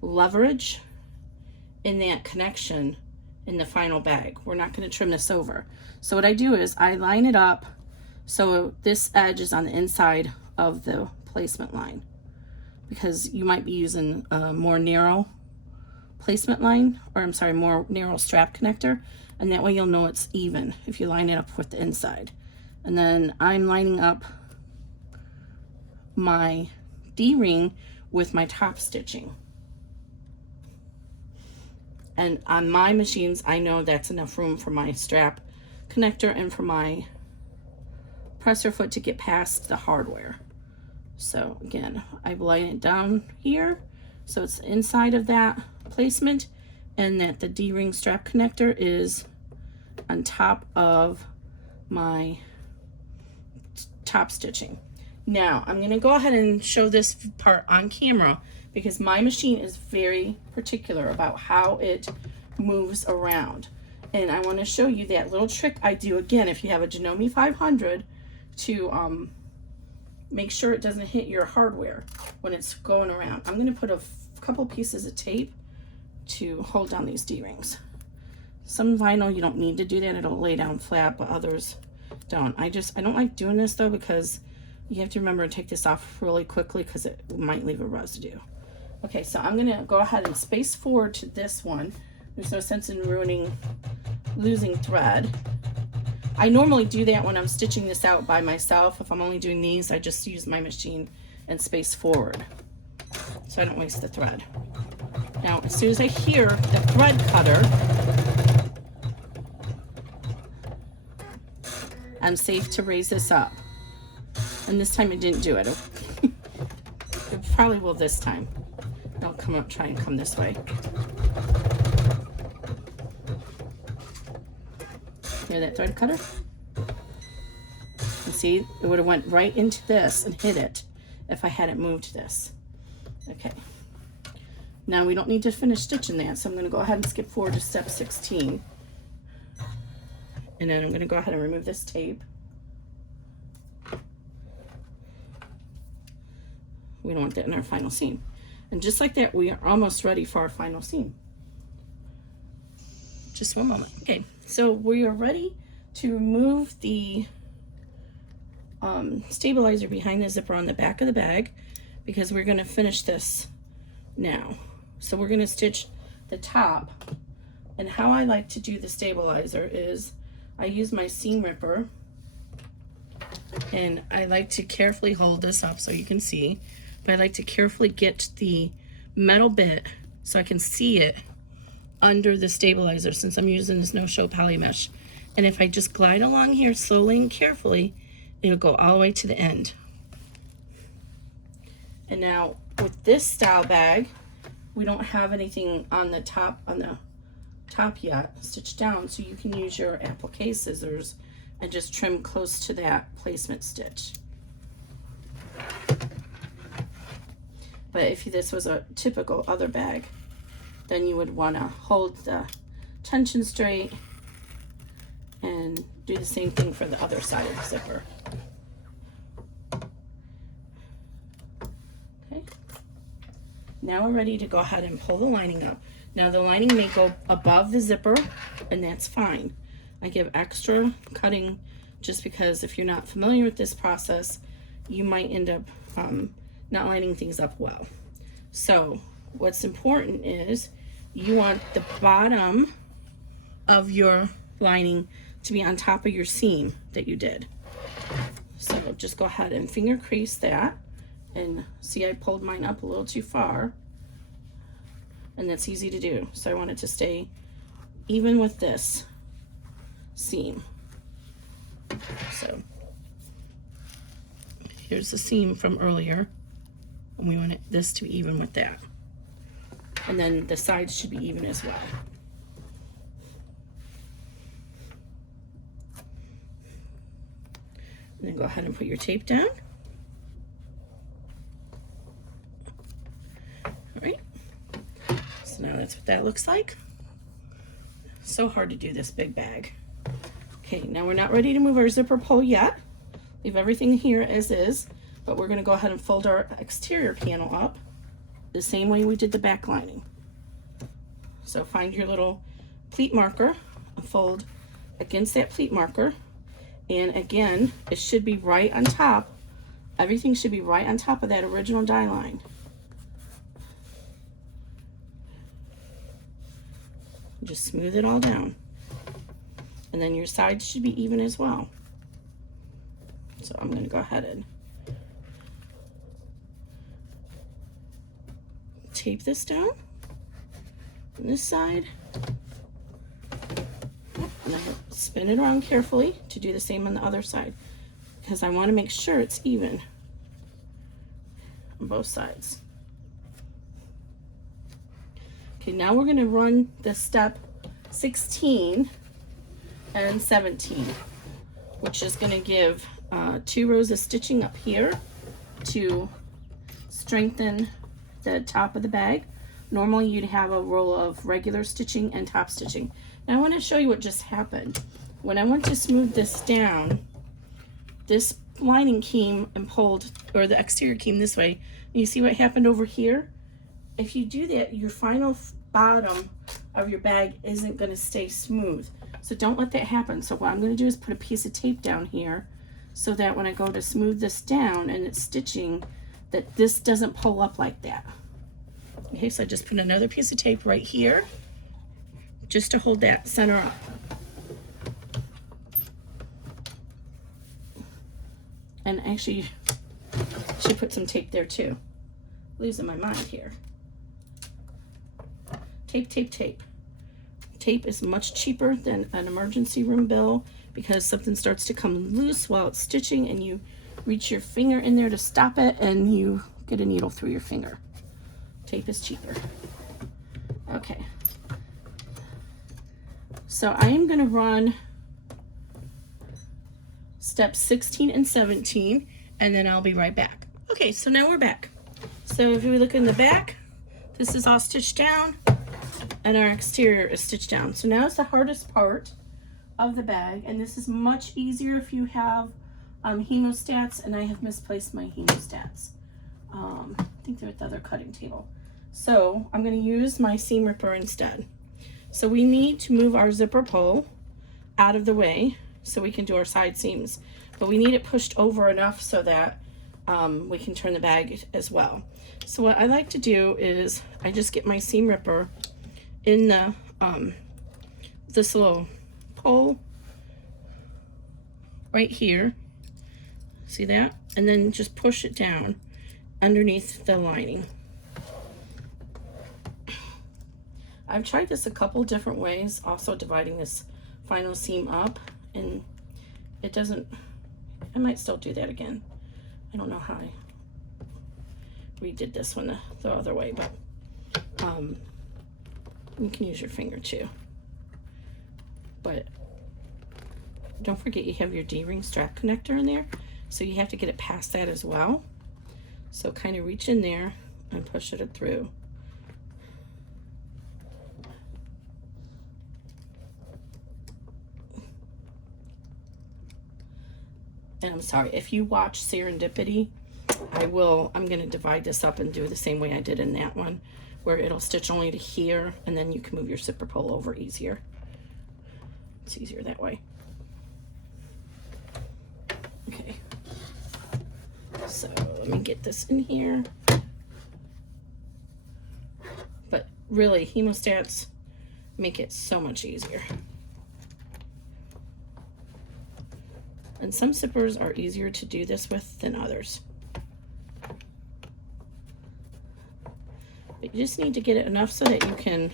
leverage in that connection in the final bag. We're not going to trim this over. So what I do is I line it up so this edge is on the inside of the placement line, because you might be using a more narrow placement line, or I'm sorry, more narrow strap connector, and that way you'll know it's even if you line it up with the inside. And then I'm lining up my D-ring with my top stitching. And on my machines, I know that's enough room for my strap connector and for my presser foot to get past the hardware. So again, I line it down here so it's inside of that placement, and that the D-ring strap connector is on top of my top stitching. Now I'm going to go ahead and show this part on camera, because my machine is very particular about how it moves around, and I want to show you that little trick I do again if you have a Janome 500 to make sure it doesn't hit your hardware when it's going around. I'm going to put a couple pieces of tape to hold down these D-rings. Some vinyl you don't need to do that, it'll lay down flat, but others don't. I don't like doing this though, because you have to remember to take this off really quickly because it might leave a residue. Okay, so I'm gonna go ahead and space forward to this one. There's no sense in losing thread. I normally do that when I'm stitching this out by myself. If I'm only doing these, I just use my machine and space forward so I don't waste the thread. Now, as soon as I hear the thread cutter, I'm safe to raise this up. And this time it didn't do it. It probably will this time. I'll come up, try and come this way. Hear that thread cutter? And see, it would have went right into this and hit it if I hadn't moved this. Okay. Now we don't need to finish stitching that, so I'm going to go ahead and skip forward to step 16. And then I'm going to go ahead and remove this tape. We don't want that in our final seam. And just like that, we are almost ready for our final seam. Just one moment. Okay, so we are ready to remove the stabilizer behind the zipper on the back of the bag, because we're going to finish this now. So we're going to stitch the top. And how I like to do the stabilizer is I use my seam ripper, and I like to carefully hold this up so you can see, but I like to carefully get the metal bit so I can see it under the stabilizer, since I'm using this no-show poly mesh. And if I just glide along here slowly and carefully, it'll go all the way to the end. And now with this style bag, we don't have anything on the top yet stitched down, so you can use your applique scissors and just trim close to that placement stitch. But if this was a typical other bag, then you would want to hold the tension straight and do the same thing for the other side of the zipper. Okay. Now we're ready to go ahead and pull the lining up. Now the lining may go above the zipper, and that's fine. I give extra cutting just because if you're not familiar with this process, you might end up not lining things up well. So what's important is you want the bottom of your lining to be on top of your seam that you did. So just go ahead and finger crease that, and see I pulled mine up a little too far, and that's easy to do. So I want it to stay even with this seam. So here's the seam from earlier, and we want this to be even with that. And then the sides should be even as well. And then go ahead and put your tape down. All right. So now that's what that looks like. So hard to do this big bag. Okay, now we're not ready to move our zipper pull yet. Leave everything here as is, but we're going to go ahead and fold our exterior panel up the same way we did the back lining. So find your little pleat marker and fold against that pleat marker, and again, it should be right on top. Everything should be right on top of that original die line. Just smooth it all down. And then your sides should be even as well. So I'm going to go ahead and tape this down on this side. And then spin it around carefully to do the same on the other side, because I want to make sure it's even on both sides. Okay, now we're going to run the step 16 and 17, which is going to give 2 rows of stitching up here to strengthen the top of the bag. Normally you'd have a row of regular stitching and top stitching. Now I want to show you what just happened. When I went to smooth this down, this lining came and pulled, or the exterior came this way. You see what happened over here? If you do that, your final bottom of your bag isn't going to stay smooth. So don't let that happen. So what I'm going to do is put a piece of tape down here so that when I go to smooth this down and it's stitching, that this doesn't pull up like that. Okay, so I just put another piece of tape right here just to hold that center up. And actually, I should put some tape there too. Losing my mind here. Tape, tape, tape. Tape is much cheaper than an emergency room bill, because something starts to come loose while it's stitching and you reach your finger in there to stop it and you get a needle through your finger. Tape is cheaper. Okay. So I am going to run steps 16 and 17, and then I'll be right back. Okay, so now we're back. So if we look in the back, this is all stitched down, and our exterior is stitched down. So now it's the hardest part, of the bag, and this is much easier if you have hemostats, and I have misplaced my hemostats. I think they're at the other cutting table. So I'm going to use my seam ripper instead. So we need to move our zipper pull out of the way so we can do our side seams, but we need it pushed over enough so that we can turn the bag as well. So what I like to do is I just get my seam ripper in the this little pull right here, see that, and then just push it down underneath the lining. I've tried this a couple different ways, also dividing this final seam up, and it doesn't, I might still do that again. I don't know how I redid this one the other way, but you can use your finger too. But don't forget you have your D-ring strap connector in there, so you have to get it past that as well. So kind of reach in there and push it through. And I'm sorry, if you watch Serendipity, I'm going to divide this up and do the same way I did in that one, where it'll stitch only to here, and then you can move your zipper pull over easier. It's easier that way. Okay. So let me get this in here. But really, hemostats make it so much easier. And some zippers are easier to do this with than others. But you just need to get it enough so that you can,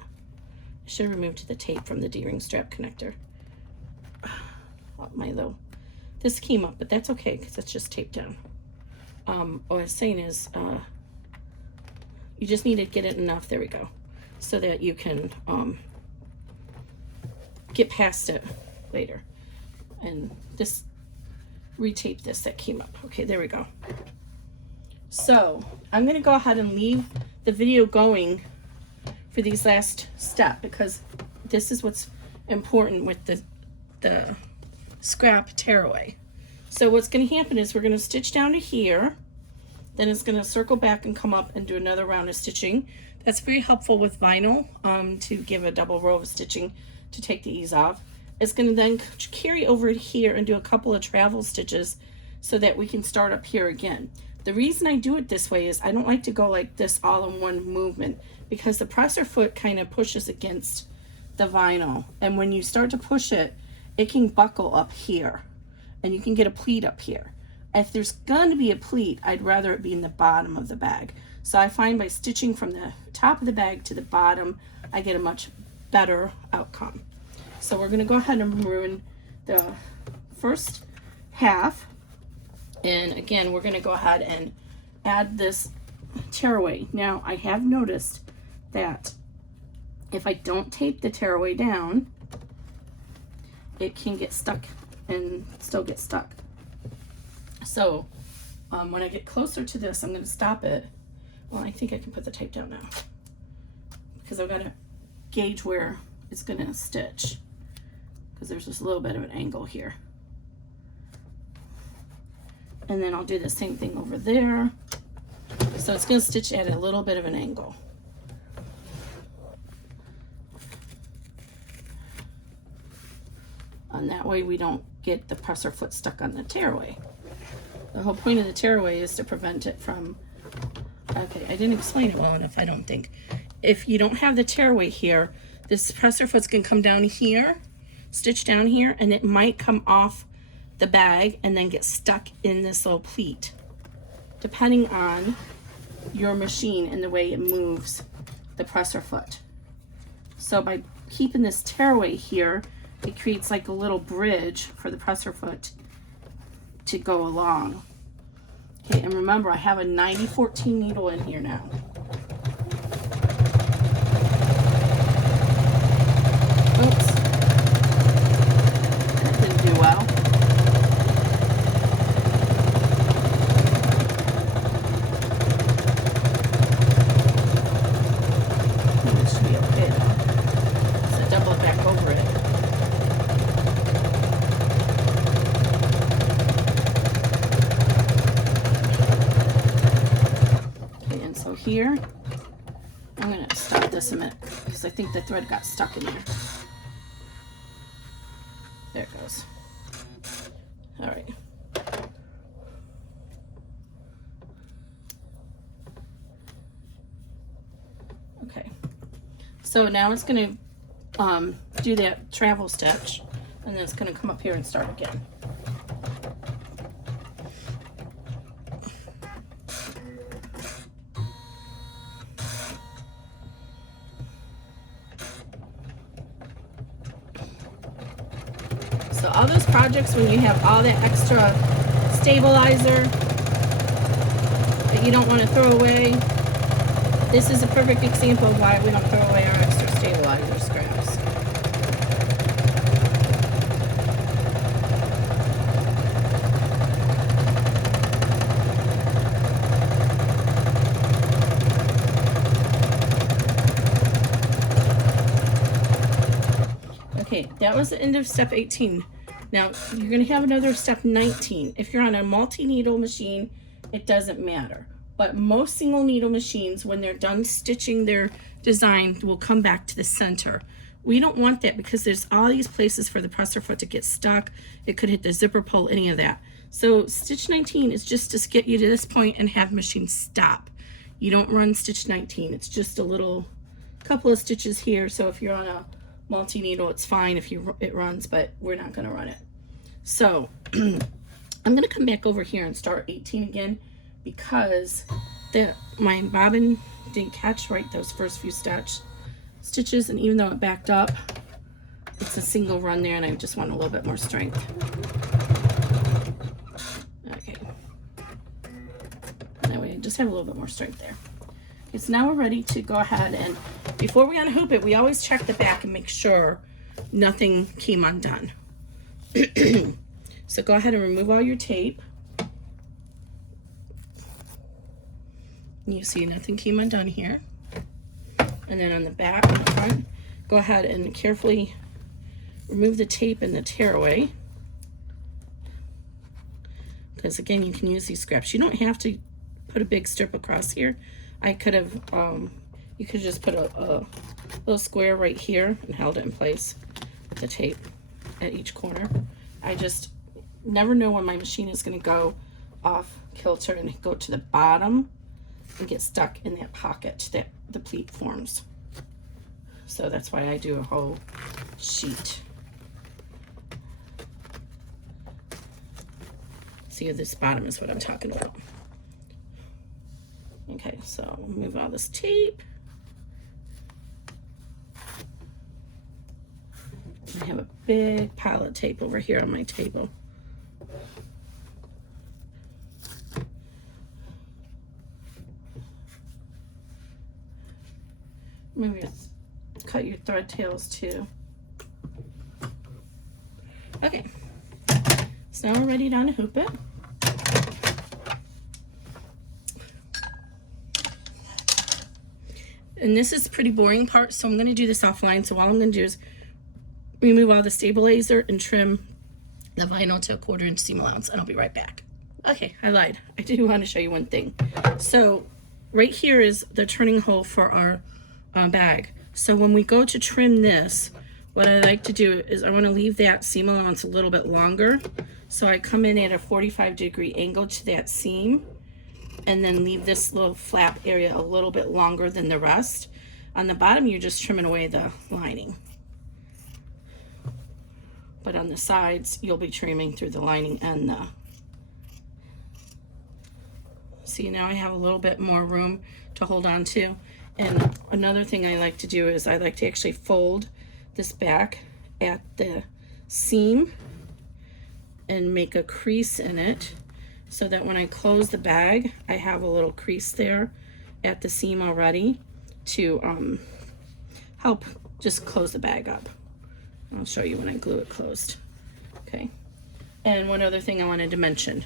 I should have removed the tape from the D-ring strap connector. This came up, but that's okay because it's just taped down. What I was saying is, you just need to get it enough, there we go, so that you can get past it later. And this, retape this that came up. Okay, there we go. So I'm going to go ahead and leave the video going for these last step, because this is what's important with the scrap tearaway. So what's going to happen is we're going to stitch down to here, then it's going to circle back and come up and do another round of stitching. That's very helpful with vinyl, to give a double row of stitching to take the ease off. It's going to then carry over here and do a couple of travel stitches so that we can start up here again. The reason I do it this way is I don't like to go like this all in one movement, because the presser foot kind of pushes against the vinyl, and when you start to push it, it can buckle up here and you can get a pleat up here. If there's going to be a pleat, I'd rather it be in the bottom of the bag. So I find by stitching from the top of the bag to the bottom, I get a much better outcome. So we're going to go ahead and ruin the first half, and again we're going to go ahead and add this tearaway. Now I have noticed that if I don't tape the tearaway down, it can get stuck and still get stuck. So when I get closer to this, I'm going to stop it. Well, I think I can put the tape down now, because I've got to gauge where it's going to stitch, because there's just a little bit of an angle here. And then I'll do the same thing over there. So it's going to stitch at a little bit of an angle. And that way we don't get the presser foot stuck on the tearaway. The whole point of the tearaway is to prevent it from, okay, I didn't explain it well enough, I don't think. If you don't have the tearaway here, this presser foot's gonna come down here, stitch down here, and it might come off the bag and then get stuck in this little pleat, depending on your machine and the way it moves the presser foot. So by keeping this tearaway here, it creates like a little bridge for the presser foot to go along. Okay, and remember I have a 90-14 needle in here now. Oops. That didn't do well. This should be okay though. So double it back over. here. I'm gonna stop this a minute because I think the thread got stuck in there. There it goes. All right. Okay. So now it's gonna do that travel stitch, and then it's gonna come up here and start again. So all those projects when you have all that extra stabilizer that you don't want to throw away, this is a perfect example of why we don't throw away our extra stabilizer scraps. Okay, that was the end of step 18. Now, you're going to have another step 19. If you're on a multi-needle machine, it doesn't matter. But most single needle machines, when they're done stitching their design, will come back to the center. We don't want that because there's all these places for the presser foot to get stuck. It could hit the zipper pull, any of that. So stitch 19 is just to get you to this point and have machine stop. You don't run stitch 19. It's just a little couple of stitches here. So if you're on a multi-needle, it's fine if it runs, but we're not going to run it. So I'm going to come back over here and start 18 again because my bobbin didn't catch right those first few stitches, and even though it backed up, it's a single run there, and I just want a little bit more strength. Okay, that way I just have a little bit more strength there. Okay, so now we're ready to go ahead, and before we unhoop it, we always check the back and make sure nothing came undone. So go ahead and remove all your tape. You see nothing came undone here. And then on the back and the front, go ahead and carefully remove the tape and the tearaway. Because again, you can use these scraps. You don't have to put a big strip across here. I could have, you could just put a little square right here and held it in place with the tape at each corner. I just never know when my machine is going to go off kilter and go to the bottom and get stuck in that pocket that the pleat forms. So that's why I do a whole sheet. See, this bottom is what I'm talking about. Okay, so we'll move all this tape. I have a big pile of tape over here on my table. Maybe cut your thread tails too. Okay, so now we're ready to unhoop it. And this is a pretty boring part, so I'm going to do this offline. So all I'm going to do is remove all the stabilizer and trim the vinyl to a 1/4 inch seam allowance, and I'll be right back. Okay, I lied. I do want to show you one thing. So right here is the turning hole for our bag. So when we go to trim this, what I like to do is I want to leave that seam allowance a little bit longer. So I come in at a 45-degree angle to that seam and then leave this little flap area a little bit longer than the rest. On the bottom, you're just trimming away the lining. But on the sides, you'll be trimming through the lining and the... See, now I have a little bit more room to hold on to. And another thing I like to do is I like to actually fold this back at the seam and make a crease in it so that when I close the bag, I have a little crease there at the seam already to help just close the bag up. I'll show you when I glue it closed. Okay. And one other thing I wanted to mention.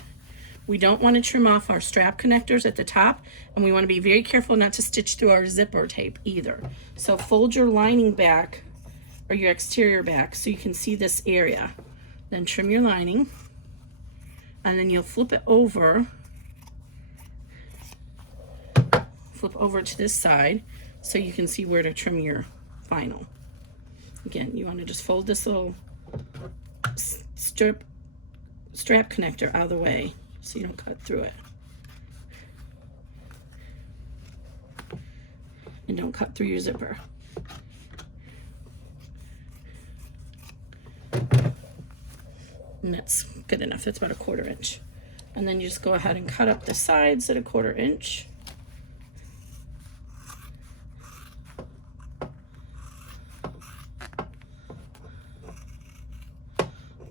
We don't want to trim off our strap connectors at the top, and we want to be very careful not to stitch through our zipper tape either. So fold your lining back or your exterior back so you can see this area. Then trim your lining, and then you'll flip it over, flip over to this side so you can see where to trim your vinyl. Again, you want to just fold this little strap connector out of the way so you don't cut through it. And don't cut through your zipper. And that's good enough. That's about a 1/4 inch. And then you just go ahead and cut up the sides at a 1/4 inch.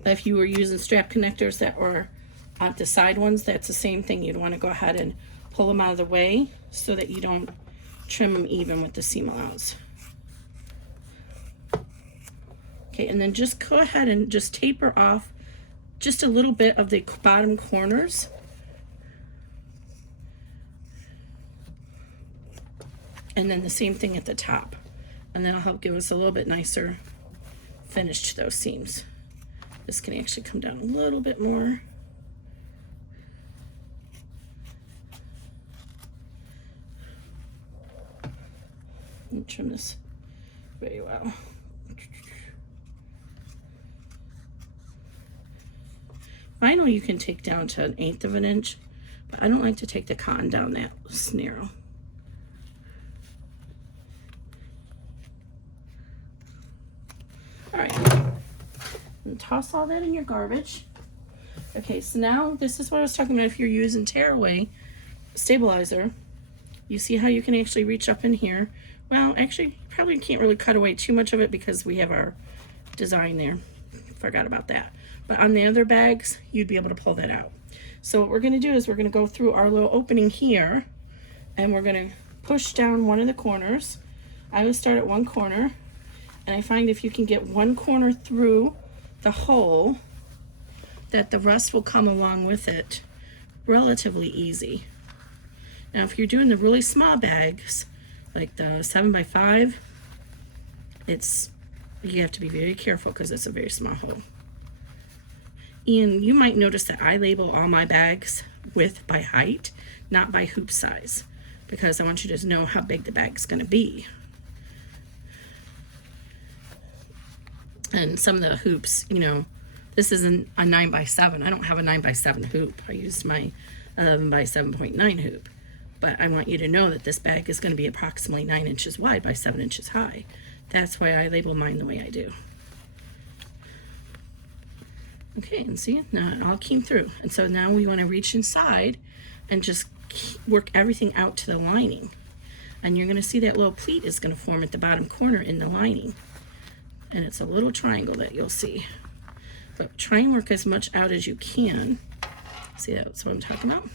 If you were using strap connectors that were at the side ones, that's the same thing. You'd want to go ahead and pull them out of the way so that you don't trim them even with the seam allowance. Okay, and then just go ahead and just taper off just a little bit of the bottom corners. And then the same thing at the top. And that'll help give us a little bit nicer finish to those seams. This can actually come down a little bit more. And trim this very well. Vinyl you can take down to 1/8 of an inch, but I don't like to take the cotton down that narrow. All right, and toss all that in your garbage. Okay, so now this is what I was talking about. If you're using tearaway stabilizer, you see how you can actually reach up in here. Well, actually, you probably can't really cut away too much of it because we have our design there. Forgot about that. But on the other bags, you'd be able to pull that out. So what we're gonna do is we're gonna go through our little opening here, and we're gonna push down one of the corners. I would start at one corner, and I find if you can get one corner through the hole, that the rest will come along with it relatively easy. Now, if you're doing the really small bags, like the 7x5, you have to be very careful because it's a very small hole. And you might notice that I label all my bags width by height, not by hoop size, because I want you to know how big the bag's gonna be. And some of the hoops, you know, this isn't a 9x7. I don't have a 9x7 hoop. I used my 11x7.9 hoop. But I want you to know that this bag is gonna be approximately 9 inches wide by 7 inches high. That's why I label mine the way I do. Okay, and see, now it all came through. And so now we want to reach inside and just work everything out to the lining. And you're going to see that little pleat is going to form at the bottom corner in the lining. And it's a little triangle that you'll see. But try and work as much out as you can. See, that's what I'm talking about.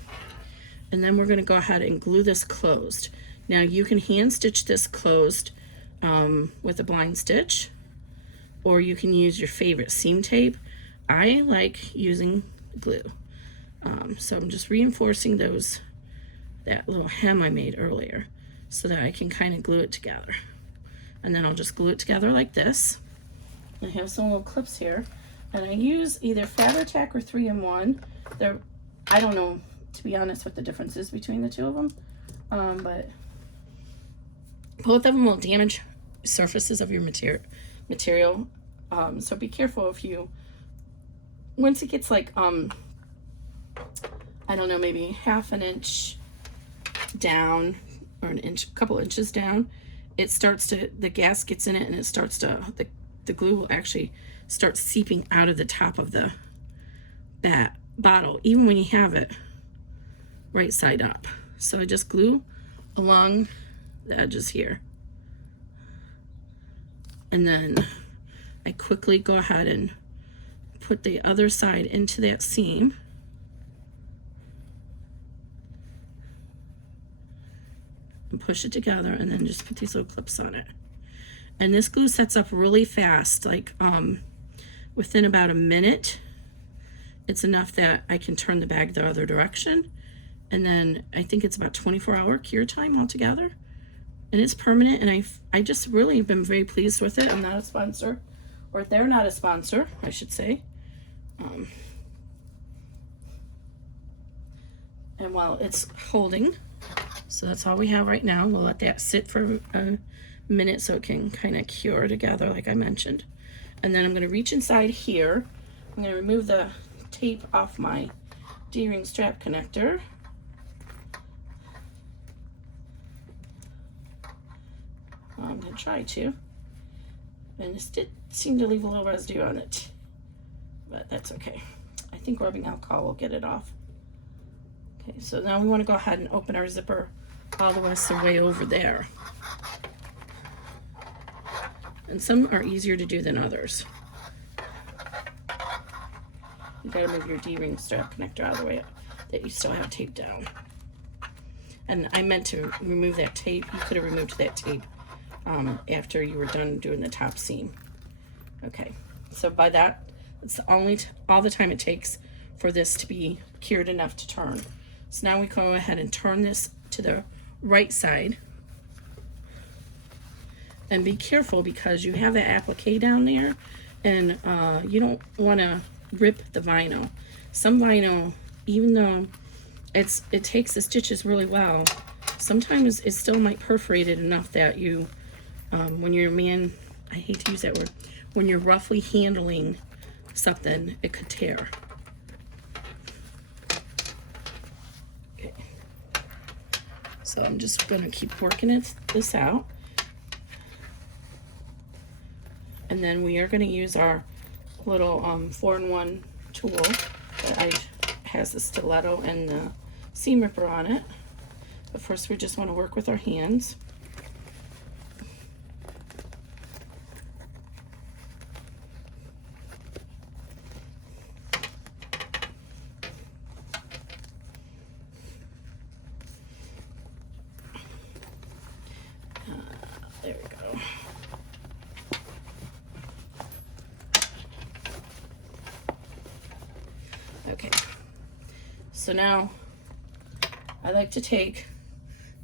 And then we're going to go ahead and glue this closed. Now you can hand stitch this closed with a blind stitch, or you can use your favorite seam tape. I like using glue. So I'm just reinforcing that little hem I made earlier so that I can kind of glue it together. And then I'll just glue it together like this. I have some little clips here, and I use either Fabri-Tac or 3-in-1. I don't know, to be honest, what the difference is between the two of them, but both of them will damage surfaces of your material. So be careful if you, once it gets like, I don't know, maybe 1/2 inch down or an inch, a couple inches down, it starts to, the gas gets in it and it starts to, the glue will actually start seeping out of the top of that bottle, even when you have it right side up. So I just glue along the edges here. And then I quickly go ahead and put the other side into that seam. And push it together, and then just put these little clips on it. And this glue sets up really fast, like within about a minute. It's enough that I can turn the bag the other direction. And then I think it's about 24-hour cure time altogether. And it's permanent, and I just really have been very pleased with it. I'm not a sponsor, or they're not a sponsor, I should say. And while it's holding, So that's all we have right now. We'll let that sit for a minute so it can kind of cure together like I mentioned. And then I'm going to reach inside here. I'm going to remove the tape off my D-ring strap connector. Well, I'm going to try to. And this did seem to leave a little residue on it, but that's okay. I think rubbing alcohol will get it off. Okay, so now we want to go ahead and open our zipper all the way over there. And some are easier to do than others. You gotta move your D-ring strap connector out of the way that you still have taped down. And I meant to remove that tape. You could have removed that tape after you were done doing the top seam. Okay, so by that, it's all the time it takes for this to be cured enough to turn. So now we go ahead and turn this to the right side. And be careful because you have that applique down there, and you don't want to rip the vinyl. Some vinyl, even though it takes the stitches really well, sometimes it still might perforate it enough that you, when you're I hate to use that word, when you're roughly handling something, it could tear. Okay. So I'm just going to keep working this out. And then we are going to use our little 4-in-1 tool that has the stiletto and the seam ripper on it. But first we just want to work with our hands. There we go. Okay, so now I like to take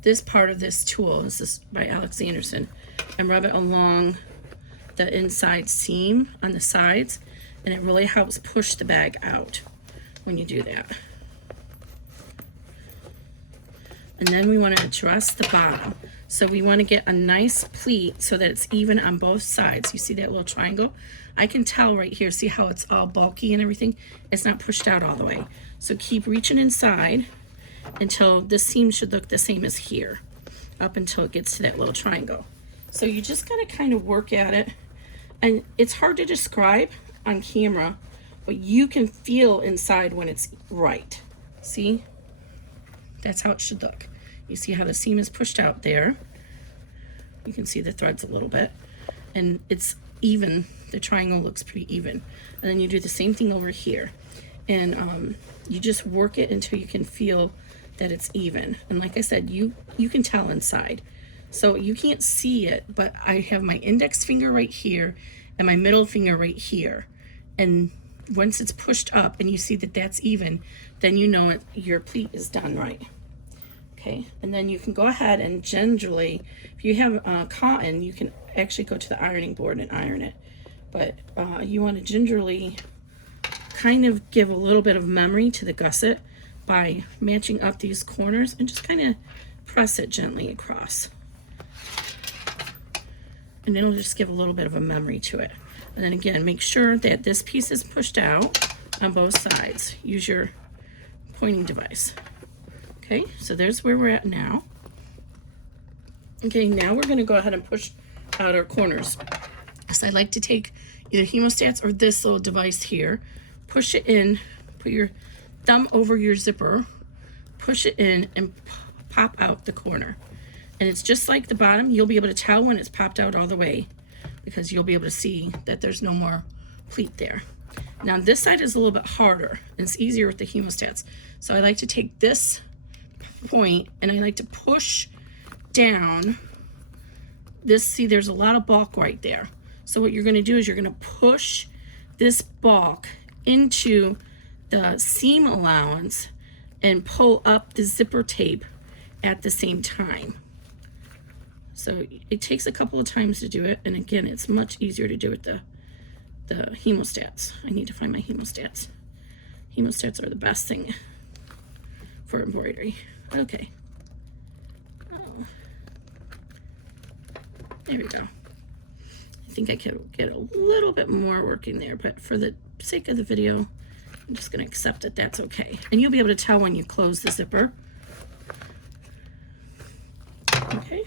this part of this tool, this is by Alex Anderson, and rub it along the inside seam on the sides, and it really helps push the bag out when you do that. And then we want to address the bottom. So we want to get a nice pleat so that it's even on both sides. You see that little triangle? I can tell right here, see how it's all bulky and everything? It's not pushed out all the way. So keep reaching inside until the seam should look the same as here, up until it gets to that little triangle. So you just got to kind of work at it. And it's hard to describe on camera, but you can feel inside when it's right. See? That's how it should look. You see how the seam is pushed out there. You can see the threads a little bit. And it's even. The triangle looks pretty even. And then you do the same thing over here. And you just work it until you can feel that it's even. And like I said, you can tell inside. So you can't see it, but I have my index finger right here and my middle finger right here. And once it's pushed up and you see that that's even, then you know your pleat is done right. Okay, and then you can go ahead and gingerly, if you have cotton, you can actually go to the ironing board and iron it. But you want to gingerly kind of give a little bit of memory to the gusset by matching up these corners and just kind of press it gently across. And it'll just give a little bit of a memory to it. And then again, make sure that this piece is pushed out on both sides. Use your pointing device. Okay, so there's where we're at now. Okay, now we're going to go ahead and push out our corners. So I like to take either hemostats or this little device here, push it in, put your thumb over your zipper, push it in, and pop out the corner. And it's just like the bottom. You'll be able to tell when it's popped out all the way because you'll be able to see that there's no more pleat there. Now this side is a little bit harder, and it's easier with the hemostats. So I like to take this point and I like to push down this. See, there's a lot of bulk right there. So what you're going to do is you're going to push this bulk into the seam allowance and pull up the zipper tape at the same time. So it takes a couple of times to do it, and again, it's much easier to do with the hemostats. I need to find my hemostats. Hemostats are the best thing for embroidery. Okay. There we go. I think I could get a little bit more working there, but for the sake of the video, I'm just going to accept that that's okay. And you'll be able to tell when you close the zipper. Okay.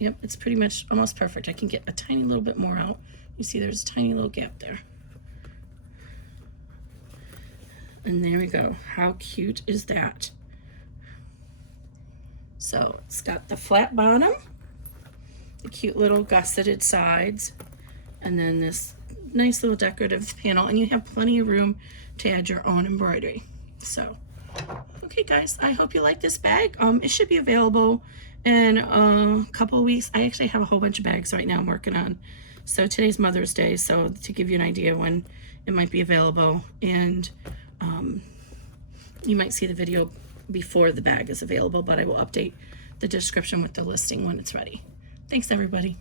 Yep, it's pretty much almost perfect. I can get a tiny little bit more out. You see there's a tiny little gap there. And there we go. How cute is that? So it's got the flat bottom, the cute little gusseted sides, and then this nice little decorative panel, and you have plenty of room to add your own embroidery. So, okay guys, I hope you like this bag. It should be available in a couple of weeks. I actually have a whole bunch of bags right now I'm working on. So today's Mother's Day, so to give you an idea when it might be available, and you might see the video before the bag is available, but I will update the description with the listing when it's ready. Thanks everybody.